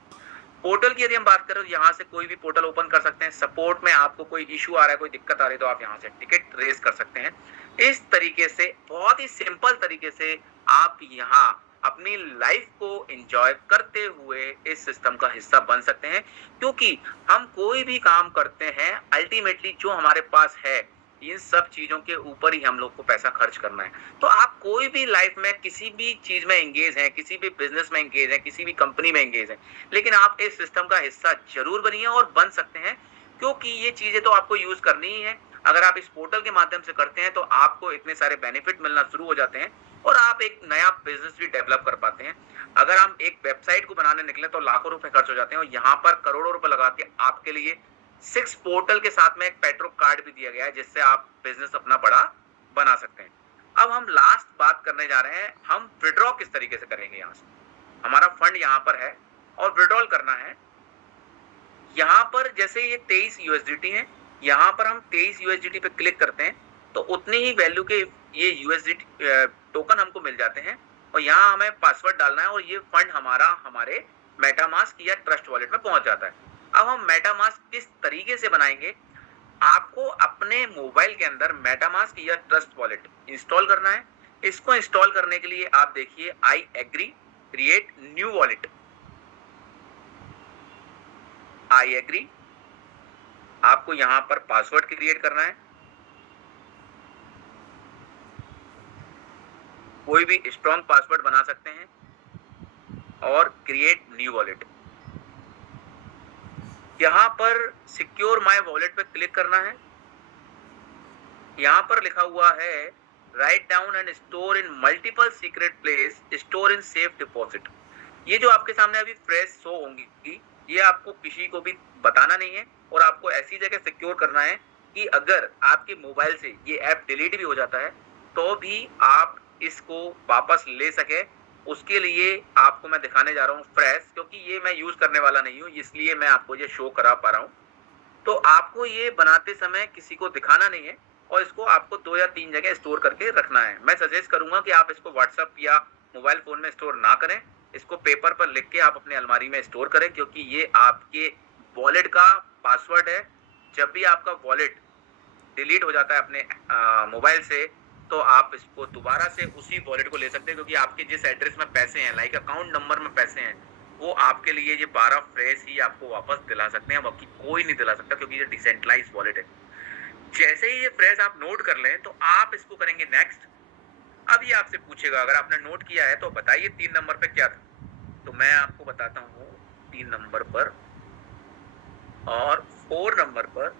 पोर्टल की यदि हम बात करें तो यहाँ से कोई भी पोर्टल ओपन कर सकते हैं। सपोर्ट में आपको कोई इशू आ रहा है, कोई दिक्कत आ रही है तो आप यहाँ से टिकट रेज कर सकते हैं। इस तरीके से बहुत ही सिंपल तरीके से आप यहाँ अपनी लाइफ को एंजॉय करते हुए इस सिस्टम का हिस्सा बन सकते हैं। क्योंकि हम कोई भी काम करते हैं अल्टीमेटली जो हमारे पास है इन सब चीजों के ऊपर ही हम लोग को पैसा खर्च करना है। तो आप कोई भी लाइफ में किसी भी चीज में एंगेज हैं, किसी भी बिजनेस में एंगेज हैं, किसी भी कंपनी में एंगेज हैं, लेकिन आप इस सिस्टम का हिस्सा जरूर बनिए और बन सकते हैं। क्योंकि ये चीजें तो आपको यूज करनी ही है। अगर आप इस पोर्टल के माध्यम से करते हैं तो आपको इतने सारे बेनिफिट मिलना शुरू हो जाते हैं और आप एक नया बिजनेस भी डेवलप कर पाते हैं। अगर हम एक वेबसाइट को बनाने निकले तो लाखों रुपए खर्च हो जाते हैं और यहाँ पर करोड़ों रुपए लगा के आपके लिए 6 पोर्टल के साथ में एक पेट्रो कार्ड भी दिया गया है जिससे आप बिजनेस अपना बड़ा बना सकते हैं। अब हम लास्ट बात करने जा रहे हैं, हम विड्रॉ किस तरीके से करेंगे। यहाँ से हमारा फंड यहाँ पर है और विड्रॉल करना है। यहाँ पर जैसे ये 23 USDT है, यहाँ पर हम 23 USDT पे क्लिक करते हैं तो उतनी ही वैल्यू के ये USDT टोकन हमको मिल जाते हैं और यहाँ हमें पासवर्ड डालना है और ये फंड हमारा हमारे मेटामास्क या ट्रस्ट वॉलेट में पहुंच जाता है। अब हम मेटामास्क किस तरीके से बनाएंगे, आपको अपने मोबाइल के अंदर मेटामास्क या ट्रस्ट वॉलेट इंस्टॉल करना है। इसको इंस्टॉल करने के लिए आप देखिए I agree, create new wallet, I agree. आपको यहाँ पर पासवर्ड क्रिएट करना है कोई भी स्ट्रॉन्ग पासवर्ड बना सकते हैं और क्रिएट न्यू वॉलेट। यहाँ पर सिक्योर माय वॉलेट पे क्लिक करना है। यहाँ पर लिखा हुआ है write down and store in multiple secret place, store in safe deposit. ये जो आपके सामने अभी फ्रेश शो होंगी, ये आपको किसी को भी बताना नहीं है और आपको ऐसी जगह सिक्योर करना है कि अगर आपके मोबाइल से ये ऐप डिलीट भी हो जाता है तो भी आप इसको वापस ले सके। उसके लिए आपको मैं दिखाने जा रहा हूँ फ्रेश, क्योंकि ये मैं यूज करने वाला नहीं हूँ, इसलिए मैं आपको ये शो करा पा रहा हूँ। तो आपको ये बनाते समय किसी को दिखाना नहीं है और इसको आपको 2 या 3 जगह स्टोर करके रखना है। मैं सजेस्ट करूंगा कि आप इसको व्हाट्सएप या मोबाइल फोन में स्टोर ना करें, इसको पेपर पर लिख के आप अपने अलमारी में स्टोर करें, क्योंकि ये आपके वॉलेट का पासवर्ड है। जब भी आपका वॉलेट डिलीट हो जाता है अपने मोबाइल से, तो आप इसको दोबारा से उसी वॉलेट को ले सकते हैं, क्योंकि आपके जिस एड्रेस में पैसे हैं, लाइक अकाउंट नंबर में पैसे हैं, वो आपके लिए ये 12 फ्रेश ही आपको वापस दिला सकते हैं, बाकी कोई नहीं दिला सकता, क्योंकि ये डिसेंट्रलाइज वॉलेट है। जैसे ही ये फ्रेश आप नोट कर लें तो आप इसको करेंगे नेक्स्ट। अब ये आपसे पूछेगा, अगर आपने नोट किया है तो बताइए 3 नंबर पे क्या था। तो मैं आपको बताता हूँ 3 नंबर पर और 4 नंबर पर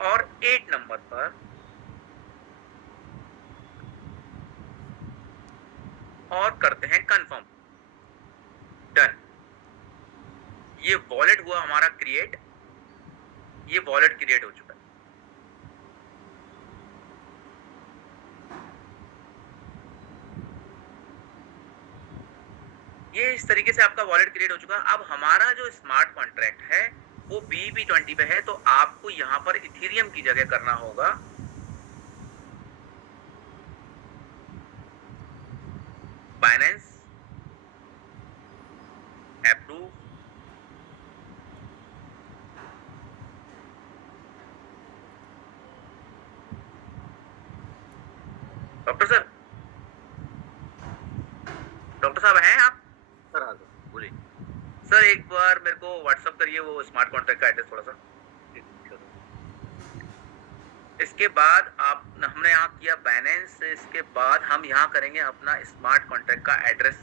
और 8 नंबर पर और करते हैं कंफर्म। डन। ये वॉलेट हुआ हमारा क्रिएट, ये वॉलेट क्रिएट हो चुका है। ये इस तरीके से आपका वॉलेट क्रिएट हो चुका है। अब हमारा जो स्मार्ट कॉन्ट्रैक्ट है वो BEP20 पे है, तो आपको यहाँ पर इथेरियम की जगह करना होगा बाइनेंस अप्रूव। डॉक्टर साहब हैं आप? सर हाँ सर, बोलिए। सर एक बार मेरे को व्हाट्सअप करिए वो स्मार्ट कॉन्ट्रैक्ट का एड्रेस थोड़ा सा। ठीक, सर। इसके बाद आप हमने यहाँ किया बाइनेंस, इसके बाद हम यहाँ करेंगे अपना स्मार्ट कॉन्ट्रैक्ट का एड्रेस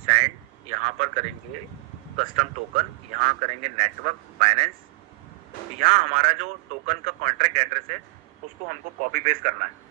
सेंड। यहाँ पर करेंगे कस्टम टोकन, यहाँ करेंगे नेटवर्क बाइनेंस। यहाँ हमारा जो टोकन का कॉन्ट्रैक्ट एड्रेस है उसको हमको कॉपी पेस्ट करना है।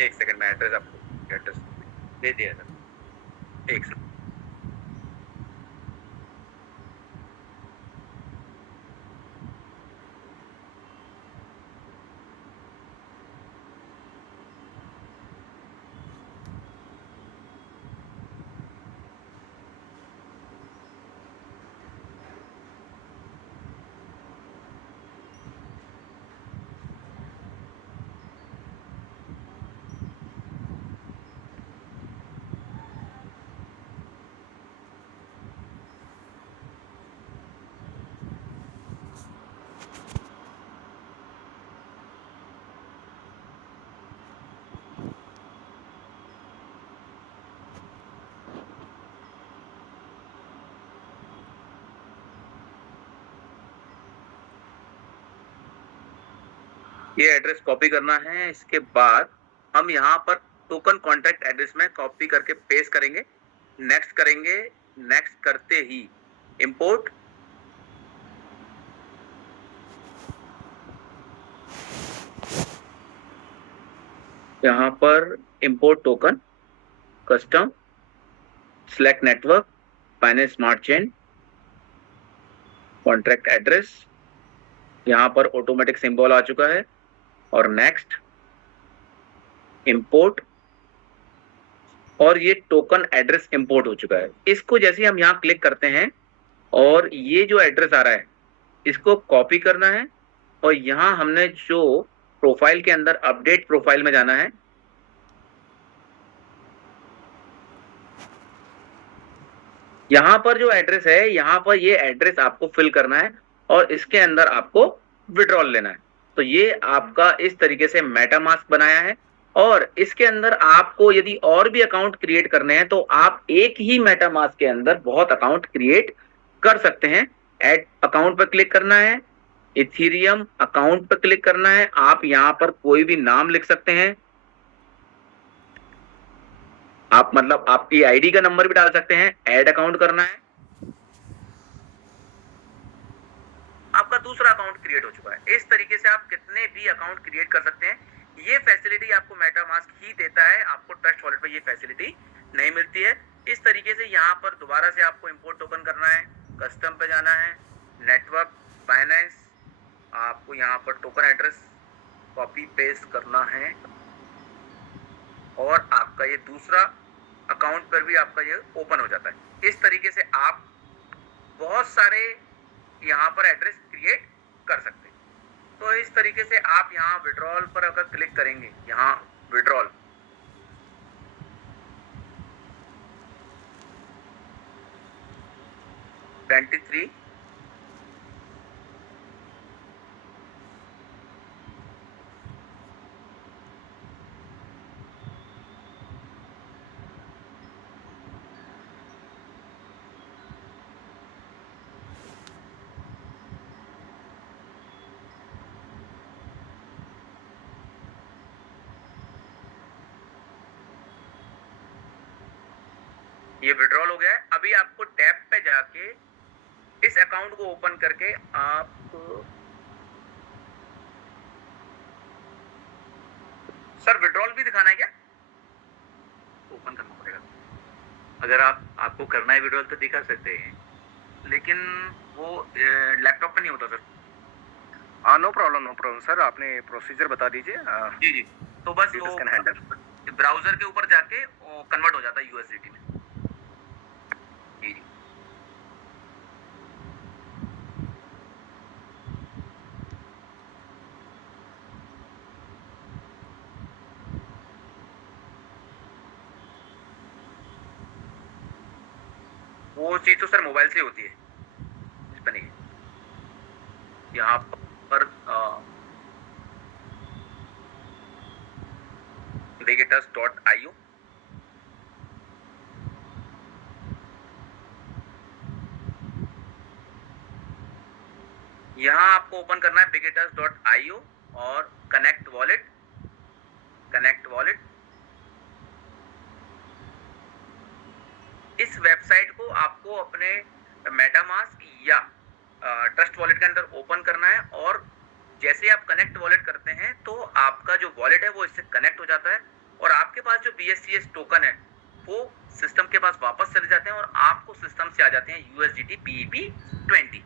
एक सेकंड में एड्रेस आपको एड्रेस दे दिया सर। एक सेकंड। ये एड्रेस कॉपी करना है। इसके बाद हम यहाँ पर टोकन कॉन्ट्रैक्ट एड्रेस में कॉपी करके पेस्ट करेंगे, नेक्स्ट करेंगे। नेक्स्ट करते ही इंपोर्ट, यहाँ पर import token, custom, select network, finance smart chain, contract address, यहाँ पर ऑटोमेटिक सिंबल आ चुका है, और नेक्स्ट, इंपोर्ट, और ये टोकन एड्रेस इंपोर्ट हो चुका है। इसको जैसे हम यहाँ क्लिक करते हैं और ये जो एड्रेस आ रहा है इसको कॉपी करना है, और यहाँ हमने जो प्रोफाइल के अंदर अपडेट प्रोफाइल में जाना है, यहाँ पर जो एड्रेस है यहाँ पर ये एड्रेस आपको फिल करना है और इसके अंदर आपको विड्रॉल लेना है। तो ये आपका इस तरीके से मेटामास्क बनाया है, और इसके अंदर आपको यदि और भी अकाउंट क्रिएट करने हैं तो आप एक ही मेटामास्क के अंदर बहुत अकाउंट क्रिएट कर सकते हैं। ऐड अकाउंट पर क्लिक करना है, इथीरियम अकाउंट पर क्लिक करना है, आप यहाँ पर कोई भी नाम लिख सकते हैं, आप मतलब आपकी आईडी का नंबर भी डाल सकते हैं। ऐड अकाउंट करना है, आपका दूसरा अकाउंट क्रिएट हो चुका है। इस तरीके से आप कितने भी अकाउंट क्रिएट कर सकते हैं। ये फैसिलिटी आपको मेटामास्क ही देता है, आपको ट्रस्ट वॉलेट पे ये फैसिलिटी नहीं मिलती है। इस तरीके से यहाँ पर दोबारा से आपको इंपोर्ट टोकन करना है, कस्टम पे जाना है, नेटवर्क, फाइनेंस, आपको यहाँ पर टोकन एड्रेस कॉपी पेस्ट करना है, और आपका ये दूसरा अकाउंट पर भी आपका ये ओपन हो जाता है। इस तरीके से आप बहुत सारे यहाँ पर एड्रेस क्रिएट कर सकते हैं। तो इस तरीके से आप यहाँ विड्रॉल पर अगर क्लिक करेंगे, यहाँ विड्रॉल, $23, ये विड्रॉल हो गया है। अभी आपको टैब पे जाके इस अकाउंट को ओपन करके आप सर विड्रॉल भी दिखाना है क्या? ओपन करना पड़ेगा। अगर आपको करना है विड्रॉल तो दिखा सकते हैं, लेकिन वो लैपटॉप पे नहीं होता सर। नो प्रॉब्लम सर, आपने प्रोसीजर बता दीजिए। जी जी, तो बस वो कैन हैंडल। ब्राउजर के ऊपर जाके कन्वर्ट हो जाता है यूएसडीटी में। जी जी, वो चीज तो सर मोबाइल से होती है, इस पर नहीं है। यहाँ पर bigetus.io, यहाँ आपको ओपन करना है bigetus.io और कनेक्ट वॉलेट। इस वेबसाइट को आपको अपने मेटामास्क या ट्रस्ट वॉलेट के अंदर ओपन करना है, और जैसे आप कनेक्ट वॉलेट करते हैं तो आपका जो वॉलेट है वो इससे कनेक्ट हो जाता है, और आपके पास जो BSCS टोकन है वो सिस्टम के पास वापस चले जाते हैं और आपको सिस्टम से आ जाते हैं USDT BEP20।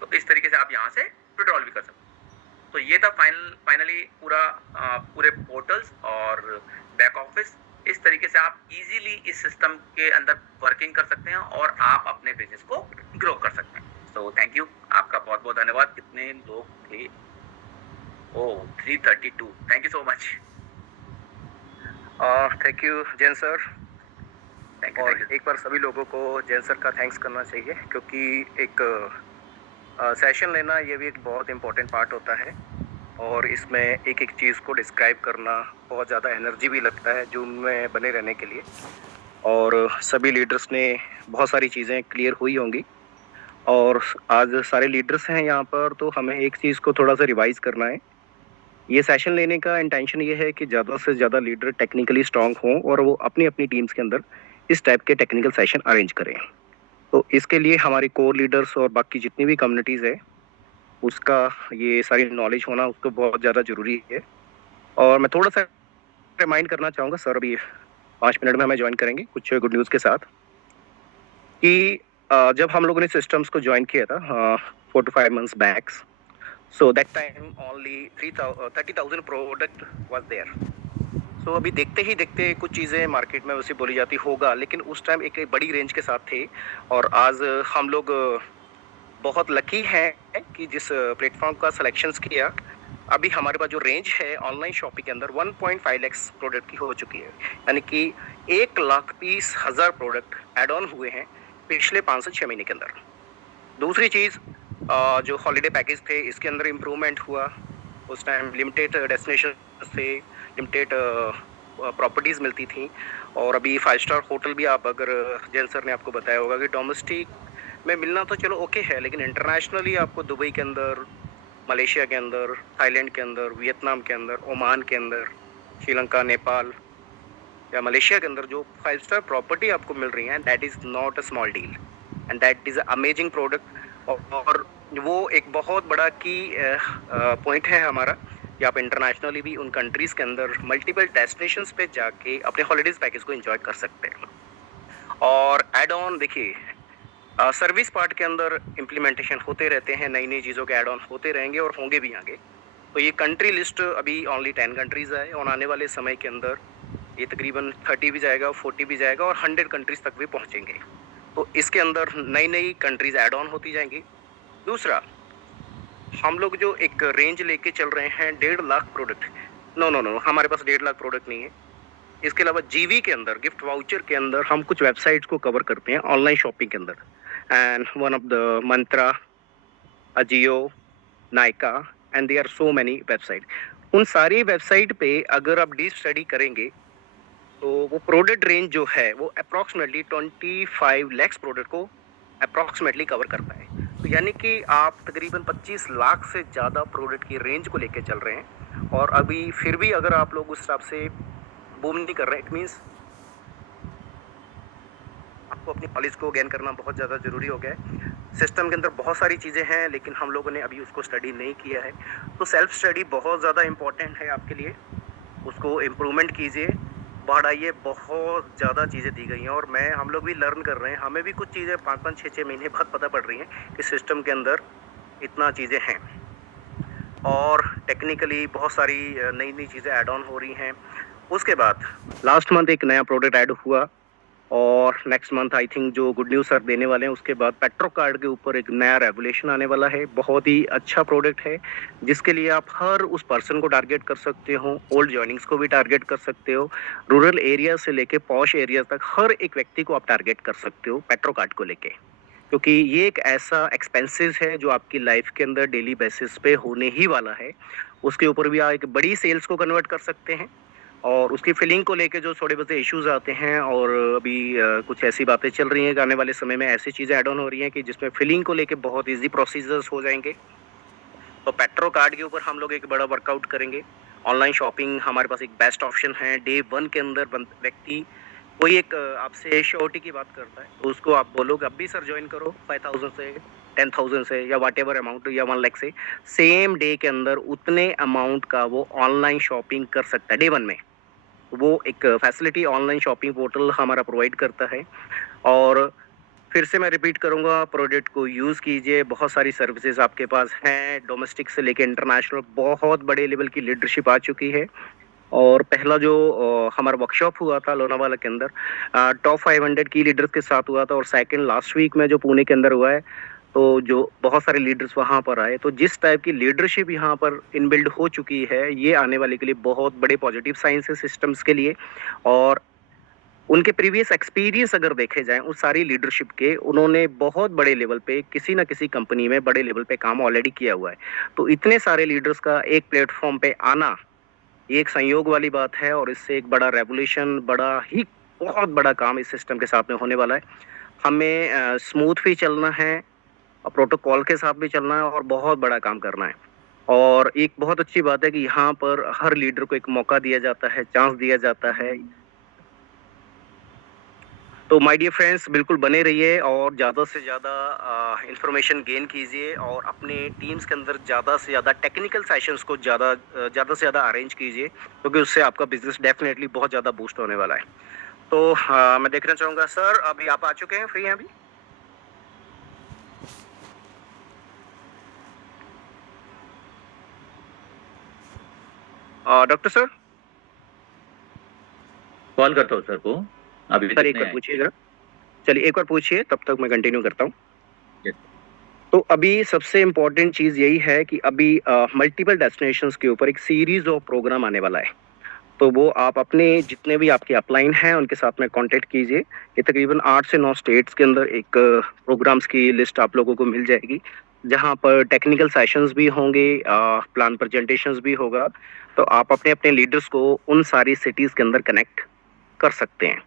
तो इस तरीके से आप यहाँ से विड्रॉल भी कर सकते हैं। तो ये था फाइनली पूरे पोर्टल्स और बैक ऑफिस। इस तरीके से आप इजीली इस सिस्टम के अंदर वर्किंग कर सकते हैं और आप अपने बिजनेस को ग्रो कर सकते हैं। तो थैंक यू, आपका बहुत बहुत धन्यवाद। कितने लोग थे? 332। Thank you so much. Thank you Jain sir. Thank you. और एक बार सभी लोगों को जैन सर का थैंक्स करना चाहिए, क्योंकि एक सेशन लेना ये भी एक बहुत इम्पोर्टेंट पार्ट होता है, और इसमें एक एक चीज़ को डिस्क्राइब करना बहुत ज़्यादा एनर्जी भी लगता है जूम में बने रहने के लिए। और सभी लीडर्स ने बहुत सारी चीज़ें क्लियर हुई होंगी, और आज सारे लीडर्स हैं यहाँ पर, तो हमें एक चीज़ को थोड़ा सा रिवाइज करना है। ये सेशन लेने का इंटेंशन ये है कि ज़्यादा से ज़्यादा लीडर टेक्निकली स्ट्रांग हों और वो अपनी अपनी टीम्स के अंदर इस टाइप के टेक्निकल सेशन अरेंज करें। तो इसके लिए हमारे कोर लीडर्स और बाकी जितनी भी कम्युनिटीज़ है उसका ये सारी नॉलेज होना उसको बहुत ज़्यादा ज़रूरी है। और मैं थोड़ा सा रिमाइंड करना चाहूँगा सर, अभी 5 मिनट में हमें ज्वाइन करेंगे कुछ गुड न्यूज़ के साथ कि जब हम लोगों ने सिस्टम्स को ज्वाइन किया था 4 to 5 months back, so that time only 30,000 product was there. So अभी देखते ही देखते कुछ चीज़ें मार्केट में वैसे बोली जाती होगा, लेकिन उस टाइम एक बड़ी रेंज के साथ थे। और आज हम लोग बहुत लकी हैं कि जिस प्लेटफॉर्म का सिलेक्शंस किया, अभी हमारे पास जो रेंज है ऑनलाइन शॉपिंग के अंदर 1.5 लाख प्रोडक्ट की हो चुकी है, यानी कि 1,30,000 प्रोडक्ट एड ऑन हुए हैं पिछले 5 से 6 महीने के अंदर। दूसरी चीज़, जो हॉलीडे पैकेज थे इसके अंदर इम्प्रूवमेंट हुआ। उस टाइम लिमिटेड डेस्टिनेशन से लिमिटेड प्रॉपर्टीज़ मिलती थी, और अभी 5 स्टार होटल भी आप अगर जैन सर ने आपको बताया होगा कि डोमेस्टिक में मिलना तो चलो ओके है, लेकिन इंटरनेशनली आपको दुबई के अंदर, मलेशिया के अंदर, थाईलैंड के अंदर, वियतनाम के अंदर, ओमान के अंदर, श्रीलंका, नेपाल या मलेशिया के अंदर जो 5 स्टार प्रॉपर्टी आपको मिल रही है, that is not a small deal and that is amazing product. और वो एक बहुत बड़ा की पॉइंट है हमारा कि आप इंटरनेशनली भी उन कंट्रीज़ के अंदर मल्टीपल डेस्टिनेशंस पे जाके अपने हॉलीडेज़ पैकेज को एंजॉय कर सकते हैं। और एड ऑन देखिए, सर्विस पार्ट के अंदर इम्प्लीमेंटेशन होते रहते हैं, नई नई चीज़ों के एड ऑन होते रहेंगे और होंगे भी आगे। तो ये कंट्री लिस्ट अभी ओनली 10 कंट्रीज़ है, और आने वाले समय के अंदर ये तकरीबन 30 भी जाएगा, 40 भी जाएगा और 100 कंट्रीज़ तक भी पहुँचेंगे। तो इसके अंदर नई नई कंट्रीज़ ऐड ऑन होती जाएंगी। दूसरा, हम लोग जो एक रेंज लेके चल रहे हैं 1.5 लाख प्रोडक्ट, नो, हमारे पास 1.5 लाख प्रोडक्ट नहीं है। इसके अलावा जीवी के अंदर, गिफ्ट वाउचर के अंदर हम कुछ वेबसाइट्स को कवर करते हैं ऑनलाइन शॉपिंग के अंदर, and one of the Myntra, Ajio, Nykaa, and there are so many website. उन सारी वेबसाइट पे अगर आप डीप स्टडी करेंगे तो वो प्रोडक्ट रेंज जो है वो अप्रॉक्सीमेटली 25 लाख प्रोडक्ट को अप्रॉक्सीमेटली कवर करता है। तो यानी कि आप तकरीबन 25 लाख से ज़्यादा प्रोडक्ट की रेंज को लेके चल रहे हैं, और अभी फिर भी अगर आप लोग उस हिसाब से बूम नहीं कर रहे हैं, इट मीन्स आपको अपनी नॉलेज को गेन करना बहुत ज़्यादा ज़रूरी हो गया है। सिस्टम के अंदर बहुत सारी चीज़ें हैं, लेकिन हम लोगों ने अभी उसको स्टडी नहीं किया है। तो सेल्फ स्टडी बहुत ज़्यादा इम्पॉर्टेंट है आपके लिए, उसको इम्प्रूवमेंट कीजिए, बढ़ाइए। बहुत ज़्यादा चीज़ें दी गई हैं और हम लोग भी लर्न कर रहे हैं, हमें भी कुछ चीज़ें 5-5, 6-6 महीने बाद पता पड़ रही हैं कि सिस्टम के अंदर इतना चीज़ें हैं, और टेक्निकली बहुत सारी नई नई चीज़ें ऐड ऑन हो रही हैं। उसके बाद लास्ट मंथ एक नया प्रोडक्ट ऐड हुआ, और नेक्स्ट मंथ आई थिंक जो गुड न्यूज़ सर देने वाले हैं, उसके बाद पेट्रो कार्ड के ऊपर एक नया रेवोल्यूशन आने वाला है। बहुत ही अच्छा प्रोडक्ट है, जिसके लिए आप हर उस पर्सन को टारगेट कर सकते हो, ओल्ड जॉइनिंग्स को भी टारगेट कर सकते हो, रूरल एरिया से लेके पॉश एरिया तक हर एक व्यक्ति को आप टारगेट कर सकते हो पेट्रो कार्ड को लेके, क्योंकि ये एक ऐसा एक्सपेंसेस है जो आपकी लाइफ के अंदर डेली बेसिस पे होने ही वाला है। उसके ऊपर भी आप एक बड़ी सेल्स को कन्वर्ट कर सकते हैं, और उसकी फिलिंग को लेके जो थोड़े बहुत इश्यूज आते हैं, और अभी कुछ ऐसी बातें चल रही हैं कि आने वाले समय में ऐसी चीज़ें ऐड ऑन हो रही हैं कि जिसमें फिलिंग को लेके बहुत इजी प्रोसीजर्स हो जाएंगे। तो पेट्रो कार्ड के ऊपर हम लोग एक बड़ा वर्कआउट करेंगे। ऑनलाइन शॉपिंग हमारे पास एक बेस्ट ऑप्शन है। डे 1 के अंदर व्यक्ति कोई एक आपसे श्योरिटी की बात करता है, तो उसको आप बोलोगे अब भी सर ज्वाइन करो 5,000 से, 10,000 से, या वाट एवर अमाउंट, या 1 लाख से, सेम डे के अंदर उतने अमाउंट का वो ऑनलाइन शॉपिंग कर सकता है डे 1 में। वो एक फैसिलिटी ऑनलाइन शॉपिंग पोर्टल हमारा प्रोवाइड करता है। और फिर से मैं रिपीट करूँगा, प्रोडक्ट को यूज़ कीजिए, बहुत सारी सर्विसेज आपके पास हैं, डोमेस्टिक से लेके इंटरनेशनल बहुत बड़े लेवल की लीडरशिप आ चुकी है। और पहला जो हमारा वर्कशॉप हुआ था लोनावाला के अंदर, टॉप 500 की लीडर्स के साथ हुआ था, और सेकंड लास्ट वीक में जो पुणे के अंदर हुआ है, तो जो बहुत सारे लीडर्स वहाँ पर आए, तो जिस टाइप की लीडरशिप यहाँ पर इनबिल्ड हो चुकी है, ये आने वाले के लिए बहुत बड़े पॉजिटिव साइंस है सिस्टम्स के लिए। और उनके प्रीवियस एक्सपीरियंस अगर देखे जाएं उस सारी लीडरशिप के, उन्होंने बहुत बड़े लेवल पे किसी ना किसी कंपनी में बड़े लेवल पे काम ऑलरेडी किया हुआ है। तो इतने सारे लीडर्स का एक प्लेटफॉर्म पे आना, ये एक संयोग वाली बात है, और इससे एक बड़ा रेवोल्यूशन, बड़ा ही बहुत बड़ा काम इस सिस्टम के साथ में होने वाला है। हमें स्मूथ भी चलना है, प्रोटोकॉल के साथ भी चलना है, और बहुत बड़ा काम करना है। और एक बहुत अच्छी बात है कि यहाँ पर हर लीडर को एक मौका दिया जाता है, चांस दिया जाता है। तो माय डियर फ्रेंड्स, बिल्कुल बने रहिए और ज़्यादा से ज़्यादा इंफॉर्मेशन गेन कीजिए, और अपने टीम्स के अंदर ज़्यादा से ज़्यादा टेक्निकल सेशंस को ज़्यादा से ज़्यादा अरेंज कीजिए, क्योंकि उससे आपका बिजनेस डेफिनेटली बहुत ज़्यादा बूस्ट होने वाला है। तो मैं देखना चाहूँगा सर, अभी आप आ चुके हैं, फ्री हैं अभी? Doctor sir? कॉल करता हूँ सर को, अभी सर तक एक नहीं बार आए। पूछिए ज़रा। चलिए एक बार पूछिए, तब तक मैं कंटिन्यू करता हूँ। Yes. तो अभी सबसे इम्पोर्टेंट चीज़ यही है कि अभी मल्टीपल डेस्टिनेशंस के ऊपर एक सीरीज़ ऑफ प्रोग्राम आने वाला है। तो वो आप अपने जितने भी आपके अपलाइन हैं, उनके साथ में कॉन्टैक्ट कीजिए। ये तकरीबन 8 से 9 स्टेट्स के अंदर एक प्रोग्राम्स की लिस्ट आप लोगों को मिल जाएगी, जहाँ पर टेक्निकल सेशंस भी होंगे, प्लान प्रेजेंटेशंस भी होगा। तो आप अपने-अपने लीडर्स को उन सारी सिटीज़ के अंदर कनेक्ट कर सकते हैं।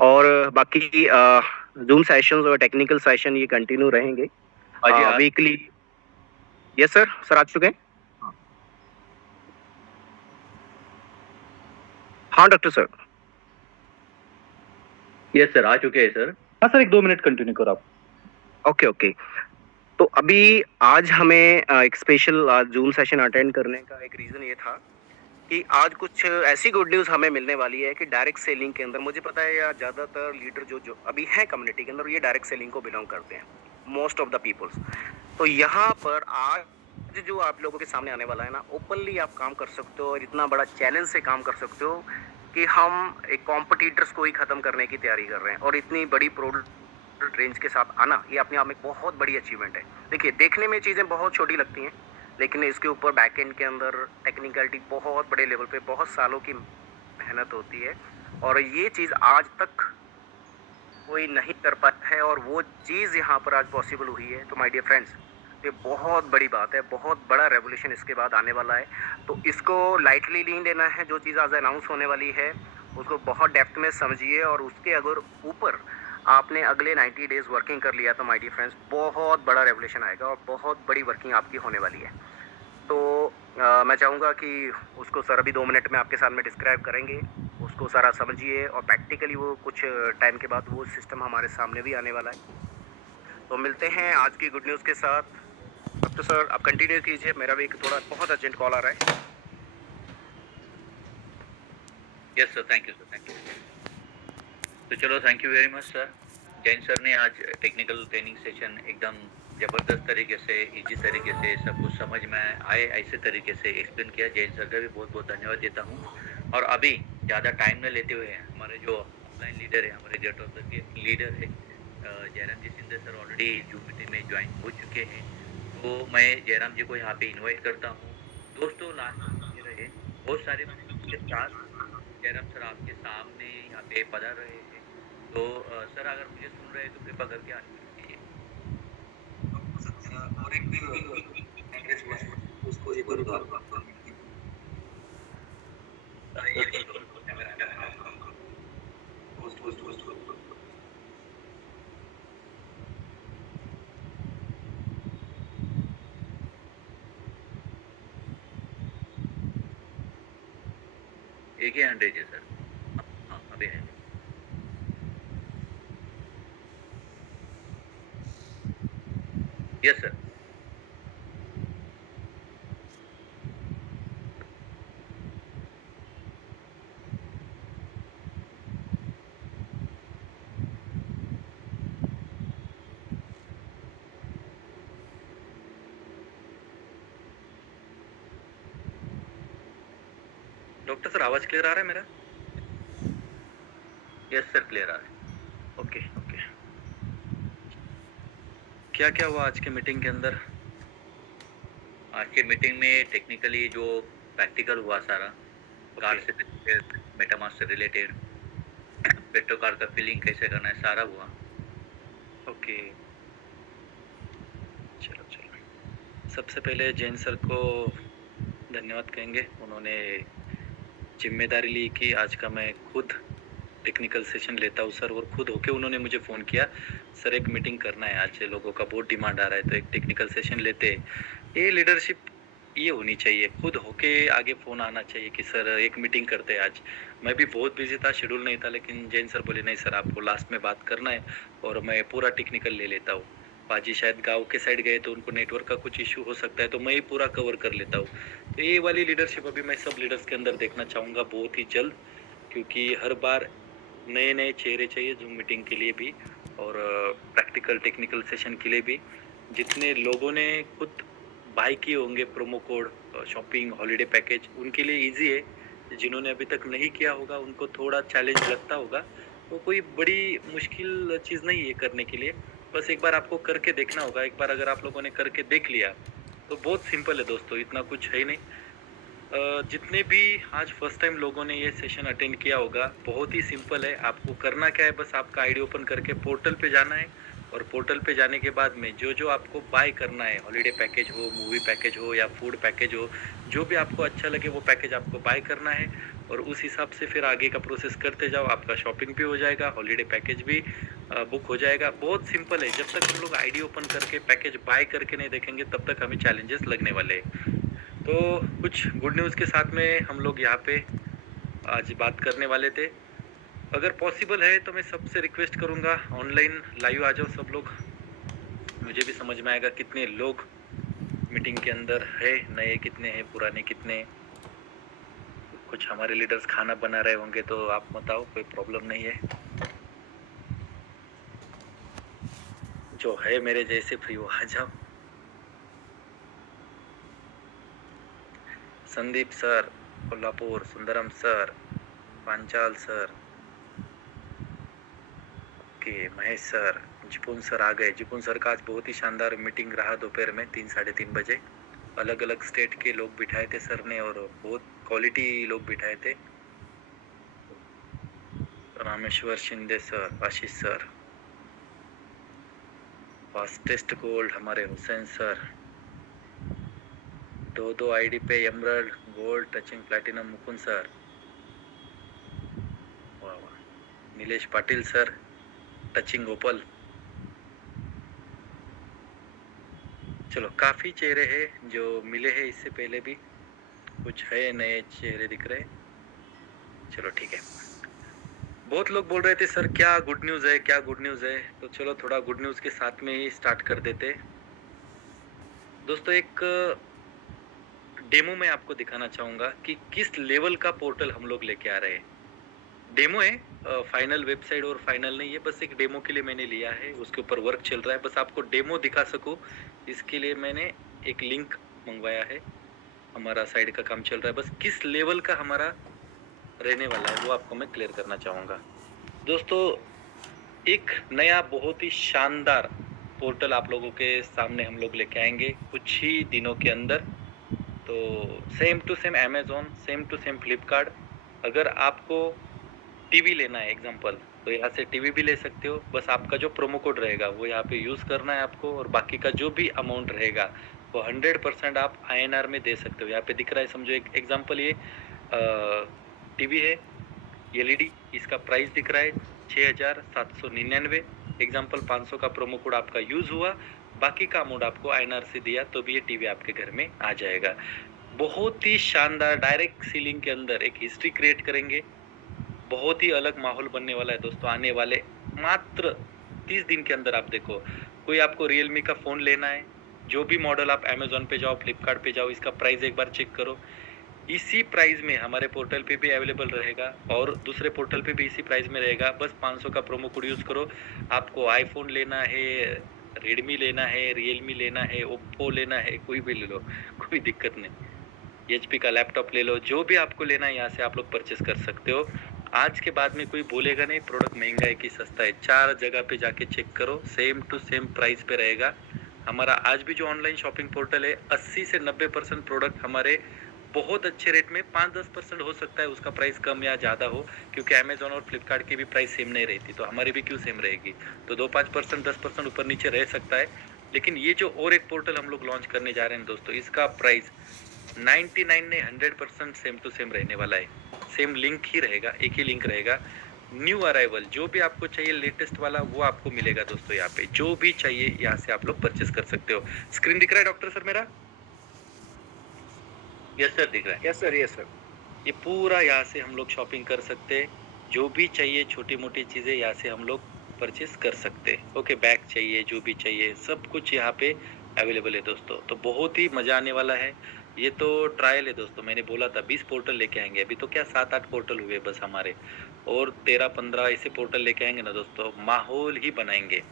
और बाकी ज़ूम सेशंस और टेक्निकल सेशन ये कंटिन्यू रहेंगे। आज वीकली। यस सर, सर आ चुके हैं? हाँ। हाँ, डॉक्टर सर। यस सर, आ चुके हैं सर। हाँ सर, 1-2 मिनट कंटिन्यू करो आप। Okay, okay. तो अभी आज हमें एक स्पेशल ज़ूम सेशन अटेंड करने का एक रीज़न ये था कि आज कुछ ऐसी गुड न्यूज़ हमें मिलने वाली है कि डायरेक्ट सेलिंग के अंदर मुझे पता है या ज़्यादातर लीडर जो अभी हैं कम्युनिटी के अंदर, ये डायरेक्ट सेलिंग को बिलोंग करते हैं, मोस्ट ऑफ द पीपल्स। तो यहाँ पर आज जो आप लोगों के सामने आने वाला है ना, ओपनली आप काम कर सकते हो और इतना बड़ा चैलेंज से काम कर सकते हो कि हम एक कॉम्पिटिटर्स को ही ख़त्म करने की तैयारी कर रहे हैं। और इतनी बड़ी प्रोडक्ट रेंज के साथ आना, ये अपने आप में बहुत बड़ी अचीवमेंट है। देखिए, देखने में चीज़ें बहुत छोटी लगती हैं, लेकिन इसके ऊपर बैक एंड के अंदर टेक्निकलिटी बहुत बड़े लेवल पे, बहुत सालों की मेहनत होती है। और ये चीज़ आज तक कोई नहीं कर पाया है, और वो चीज़ यहाँ पर आज पॉसिबल हुई है। तो माय डियर फ्रेंड्स, ये बहुत बड़ी बात है, बहुत बड़ा रेवोल्यूशन इसके बाद आने वाला है। तो इसको लाइटली नहीं लेना है। जो चीज़ आज अनाउंस होने वाली है, उसको बहुत डेप्थ में समझिए, और उसके अगर ऊपर आपने अगले 90 डेज़ वर्किंग कर लिया, तो माय डियर फ्रेंड्स, बहुत बड़ा रेवोल्यूशन आएगा और बहुत बड़ी वर्किंग आपकी होने वाली है। तो मैं चाहूँगा कि उसको सर अभी 2 मिनट में आपके सामने डिस्क्राइब करेंगे। उसको सारा समझिए, और प्रैक्टिकली वो कुछ टाइम के बाद वो सिस्टम हमारे सामने भी आने वाला है। तो मिलते हैं आज की गुड न्यूज़ के साथ। डॉक्टर सर आप कंटिन्यू कीजिए, मेरा भी एक थोड़ा बहुत अर्जेंट कॉल आ रहा है। Yes sir, thank you sir, thank you. तो चलो, thank you very much sir. Jain sir ने आज टेक्निकल ट्रेनिंग सेशन एकदम ज़बरदस्त तरीके से, इजी तरीके से, सब कुछ समझ में आए ऐसे तरीके से एक्सप्लेन किया। जैन सर का भी बहुत बहुत धन्यवाद देता हूँ। और अभी ज़्यादा टाइम न लेते हुए हमारे जो ऑफलाइन लीडर है, हमारे डेटा के लीडर है Jayram ji Sindhe sir, already Zoom meeting में ज्वाइन हो चुके हैं। तो मैं जयराम जी को यहाँ पे इन्वाइट करता हूँ। दोस्तों, लास्ट में रहे बहुत सारे के साथ जयराम सर आपके सामने यहाँ पे पधार रहे हैं। तो सर, अगर मुझे सुन रहे हैं तो कृपा करके अनम्यूट कीजिए। और एक दिन उसको ये बोल दो आप। एक ही 100 है सर। हाँ, अभी है। Yes sir. डॉक्टर सर, आवाज क्लियर आ रहा है मेरा? यस सर, क्लियर आ रहा है। Okay, okay. क्या क्या हुआ आज के मीटिंग के अंदर? आज के मीटिंग में टेक्निकली जो प्रैक्टिकल हुआ सारा, कार से रिलेटेड, मेटामास्क से रिलेटेड, पेट्रो कार का फिलिंग कैसे करना है, सारा हुआ। ओके, चलो चलो। सबसे पहले जैन सर को धन्यवाद कहेंगे। उन्होंने जिम्मेदारी ली कि आज का मैं खुद टेक्निकल सेशन लेता हूँ सर, और खुद होके उन्होंने मुझे फ़ोन किया, सर एक मीटिंग करना है, आज लोगों का बहुत डिमांड आ रहा है, तो एक टेक्निकल सेशन लेते हैं। ये लीडरशिप ये होनी चाहिए, खुद होके आगे फ़ोन आना चाहिए कि सर एक मीटिंग करते हैं आज। मैं भी बहुत बिजी था, शेड्यूल नहीं था, लेकिन जैन सर बोले नहीं सर, आपको लास्ट में बात करना है और मैं पूरा टेक्निकल ले लेता हूँ। पाजी शायद गाँव के साइड गए तो उनको नेटवर्क का कुछ इशू हो सकता है, तो मैं ही पूरा कवर कर लेता हूँ। तो ये वाली लीडरशिप अभी मैं सब लीडर्स के अंदर देखना चाहूँगा बहुत ही जल्द। क्योंकि हर बार नए नए चेहरे चाहिए जूम मीटिंग के लिए भी और प्रैक्टिकल टेक्निकल सेशन के लिए भी। जितने लोगों ने खुद बाय किए होंगे promo code shopping holiday package, उनके लिए इजी है। जिन्होंने अभी तक नहीं किया होगा उनको थोड़ा चैलेंज लगता होगा, तो कोई बड़ी मुश्किल चीज़ नहीं है करने के लिए। बस एक बार आपको करके देखना होगा। एक बार अगर आप लोगों ने करके देख लिया तो बहुत सिंपल है दोस्तों, इतना कुछ है ही नहीं। जितने भी आज फर्स्ट टाइम लोगों ने ये सेशन अटेंड किया होगा, बहुत ही सिंपल है। आपको करना क्या है, बस आपका आईडी ओपन करके पोर्टल पे जाना है और पोर्टल पे जाने के बाद में जो जो आपको बाय करना है, हॉलीडे पैकेज हो, मूवी पैकेज हो या फूड पैकेज हो, जो भी आपको अच्छा लगे वो पैकेज आपको बाय करना है और उस हिसाब से फिर आगे का प्रोसेस करते जाओ। आपका शॉपिंग भी हो जाएगा, हॉलीडे पैकेज भी बुक हो जाएगा। बहुत सिंपल है। जब तक हम लोग आईडी ओपन करके पैकेज बाय करके नहीं देखेंगे तब तक हमें चैलेंजेस लगने वाले हैं। तो कुछ गुड न्यूज़ के साथ में हम लोग यहाँ पे आज बात करने वाले थे। अगर पॉसिबल है तो मैं सबसे रिक्वेस्ट करूँगा ऑनलाइन लाइव आ जाओ सब लोग। मुझे भी समझ में आएगा कितने लोग मीटिंग के अंदर है, नए कितने हैं, पुराने कितने। कुछ हमारे लीडर्स खाना बना रहे होंगे तो आप बताओ, कोई प्रॉब्लम नहीं है। जो है मेरे जैसे फ्री वो आ जाओ। Sandeep sir Kolhapur, Sundaram sir, Panchal sir, okay, Mahesh sir, Jipun sir आ गए। जिपुन सर का आज बहुत ही शानदार मीटिंग रहा दोपहर में 3 साढ़े 3 बजे। अलग अलग स्टेट के लोग बिठाए थे सर ने और बहुत क्वालिटी लोग बिठाए थे। रामेश्वर शिंदे सर, आशीष सर, फास्टेस्ट गोल्ड हमारे हुसैन सर, दो आईडी पे emerald gold touching platinum Mukund sir, वाह वाह, नीलेश पाटिल सर टचिंग ओपल। चलो काफी चेहरे हैं जो मिले हैं इससे पहले भी, कुछ है नए चेहरे दिख रहे। चलो ठीक है। बहुत लोग बोल रहे थे सर क्या गुड न्यूज़ है, क्या गुड न्यूज़ है, तो चलो थोड़ा गुड न्यूज़ के साथ में ही स्टार्ट कर देते। दोस्तों एक डेमो मैं आपको दिखाना चाहूँगा कि किस लेवल का पोर्टल हम लोग लेके आ रहे हैं। डेमो है, फाइनल वेबसाइट और फाइनल नहीं है, बस एक डेमो के लिए मैंने लिया है, उसके ऊपर वर्क चल रहा है। बस आपको डेमो दिखा सकूँ इसके लिए मैंने एक लिंक मंगवाया है। हमारा साइड का काम चल रहा है, बस किस लेवल का हमारा रहने वाला है वो आपको मैं क्लियर करना चाहूँगा। दोस्तों एक नया बहुत ही शानदार पोर्टल आप लोगों के सामने हम लोग लेके आएंगे कुछ ही दिनों के अंदर। तो same to same Amazon, same to same Flipkart. अगर आपको टीवी लेना है एग्जांपल, तो यहाँ से टीवी भी ले सकते हो। बस आपका जो प्रोमो कोड रहेगा वो यहाँ पे यूज़ करना है आपको और बाकी का जो भी अमाउंट रहेगा वो 100% आप INR में दे सकते हो। यहाँ पे दिख रहा है, समझो एक एग्जांपल ये टीवी है LED, इसका प्राइस दिख रहा है 6,799। एग्जांपल 500 का प्रोमो कोड आपका यूज़ हुआ, बाकी का अमाउंट आपको INR से दिया तो भी ये टीवी आपके घर में आ जाएगा। बहुत ही शानदार डायरेक्ट सीलिंग के अंदर एक हिस्ट्री क्रिएट करेंगे। बहुत ही अलग माहौल बनने वाला है दोस्तों आने वाले मात्र 30 दिन के अंदर। आप देखो, कोई आपको रियलमी का फ़ोन लेना है, जो भी मॉडल आप अमेज़ॉन पे जाओ, फ्लिपकार्ट पे जाओ, इसका प्राइस एक बार चेक करो। इसी प्राइस में हमारे पोर्टल पे भी अवेलेबल रहेगा और दूसरे पोर्टल पे भी इसी प्राइस में रहेगा। बस 500 का प्रोमो कोड यूज़ करो। आपको आईफोन लेना है, रेडमी लेना है, रियलमी लेना है, ओप्पो लेना है, कोई भी ले लो, कोई दिक्कत नहीं। HP का लैपटॉप ले लो, जो भी आपको लेना है यहाँ से आप लोग परचेस कर सकते हो। आज के बाद में कोई बोलेगा नहीं प्रोडक्ट महंगा है कि सस्ता है। 4 जगह पे जाके चेक करो, सेम टू सेम प्राइस पे रहेगा। हमारा आज भी जो ऑनलाइन शॉपिंग पोर्टल है 80 से 90% प्रोडक्ट हमारे बहुत अच्छे रेट में, 5-10% हो सकता है उसका प्राइस कम या ज़्यादा हो, क्योंकि अमेज़ॉन और फ्लिपकार्ट की भी प्राइस सेम नहीं रहती, तो हमारी भी क्यों सेम रहेगी। तो 2-5%, 10% ऊपर नीचे रह सकता है। लेकिन ये जो और एक पोर्टल हम लोग लॉन्च करने जा रहे हैं दोस्तों, इसका प्राइस 99 नहीं 100% सेम टू सेम रहने वाला है। सेम लिंक ही रहेगा, एक ही लिंक रहेगा। न्यू अराइवल जो भी आपको चाहिए लेटेस्ट वाला वो आपको मिलेगा दोस्तों। यहाँ पे जो भी चाहिए यहाँ से आप लोग परचेस कर सकते हो। स्क्रीन दिख रहा है डॉक्टर सर मेरा? यस सर, दिख रहा है। Yes sir, yes sir. ये पूरा यहाँ से हम लोग शॉपिंग कर सकते हैं। जो भी चाहिए छोटी मोटी चीज़ें यहाँ से हम लोग परचेस कर सकते हैं। ओके, बैग चाहिए, जो भी चाहिए सब कुछ यहाँ पे अवेलेबल है दोस्तों। तो बहुत ही मज़ा आने वाला है। ये तो ट्रायल है दोस्तों, मैंने बोला था 20 पोर्टल लेके आएँगे, अभी तो क्या 7-8 पोर्टल हुए बस हमारे, और 13-15 ऐसे पोर्टल लेके आएँगे ना दोस्तों, माहौल ही बनाएँगे।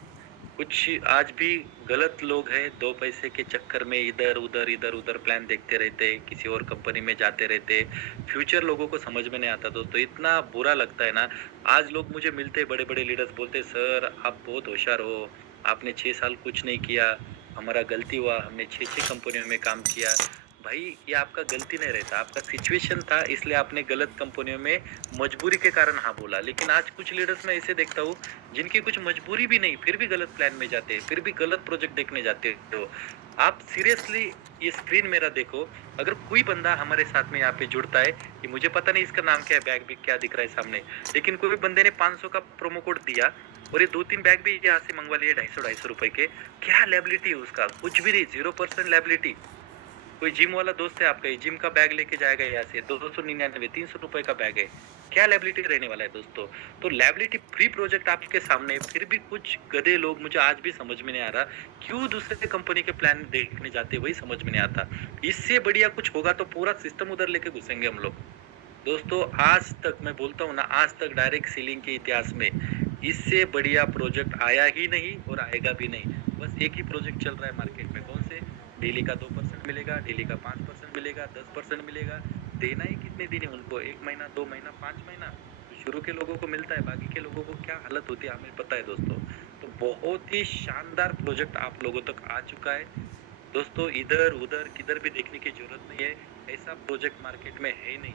कुछ आज भी गलत लोग हैं, 2 पैसे के चक्कर में इधर-उधर, इधर-उधर प्लान देखते रहते, किसी और कंपनी में जाते रहते। फ्यूचर लोगों को समझ में नहीं आता दोस्तों, इतना बुरा लगता है ना। आज लोग मुझे मिलते हैं, बड़े-बड़े लीडर्स बोलते हैं, "सर, आप बहुत होशियार हो, आपने 6 साल कुछ नहीं किया, हमारा गलती हुआ, हमने 6-6 कंपनियों में काम किया।" भाई, ये आपका गलती नहीं रहता, आपका सिचुएशन था, इसलिए आपने गलत कंपनियों में मजबूरी के कारण हाँ बोला। लेकिन आज कुछ लीडर्स मैं ऐसे देखता हूँ, जिनकी कुछ मजबूरी भी नहीं, फिर भी गलत प्लान में जाते हैं, फिर भी गलत प्रोजेक्ट देखने जाते हो। आप सीरियसली ये स्क्रीन मेरा देखो, अगर कोई बंदा हमारे साथ में यहाँ पे जुड़ता है, कि मुझे पता नहीं इसका नाम क्या है, बैग भी क्या दिख रहा है सामने, लेकिन कोई बंदे ने 500 का प्रोमो कोड दिया और ये 2-3 बैग भी यहाँ से मंगवा लिए 250 रुपए के, क्या लायबिलिटी है उसका? कुछ भी नहीं, 0% लायबिलिटी। कोई जिम वाला दोस्त है आपका, ये जिम का बैग लेके जाएगा यहाँ से 299 300 रुपए का बैग है, क्या लायबिलिटी रहने वाला है दोस्तों? तो लायबिलिटी फ्री प्रोजेक्ट आपके सामने है, फिर भी कुछ गधे लोग, मुझे आज भी समझ में नहीं आ रहा क्यों दूसरे कंपनी के प्लान देखने जाते, वही समझ में नहीं आता। इससे बढ़िया कुछ होगा तो पूरा सिस्टम उधर लेके घुसेंगे हम लोग दोस्तों। आज तक मैं बोलता हूँ ना, आज तक डायरेक्ट सेलिंग के इतिहास में इससे बढ़िया प्रोजेक्ट आया ही नहीं और आएगा भी नहीं। बस एक ही प्रोजेक्ट चल रहा है मार्केट में, कौन से? डेली का 2% मिलेगा, डेली का 5% मिलेगा, 10% मिलेगा। देना ही कितने दिन है उनको? 1 महीना, 2 महीना, 5 महीना? तो शुरू के लोगों को मिलता है, बाकी के लोगों को क्या हालत होती है हमें पता है दोस्तों। तो बहुत ही शानदार प्रोजेक्ट आप लोगों तक आ चुका है दोस्तों। इधर उधर किधर भी देखने की जरूरत नहीं है, ऐसा प्रोजेक्ट मार्केट में है नहीं।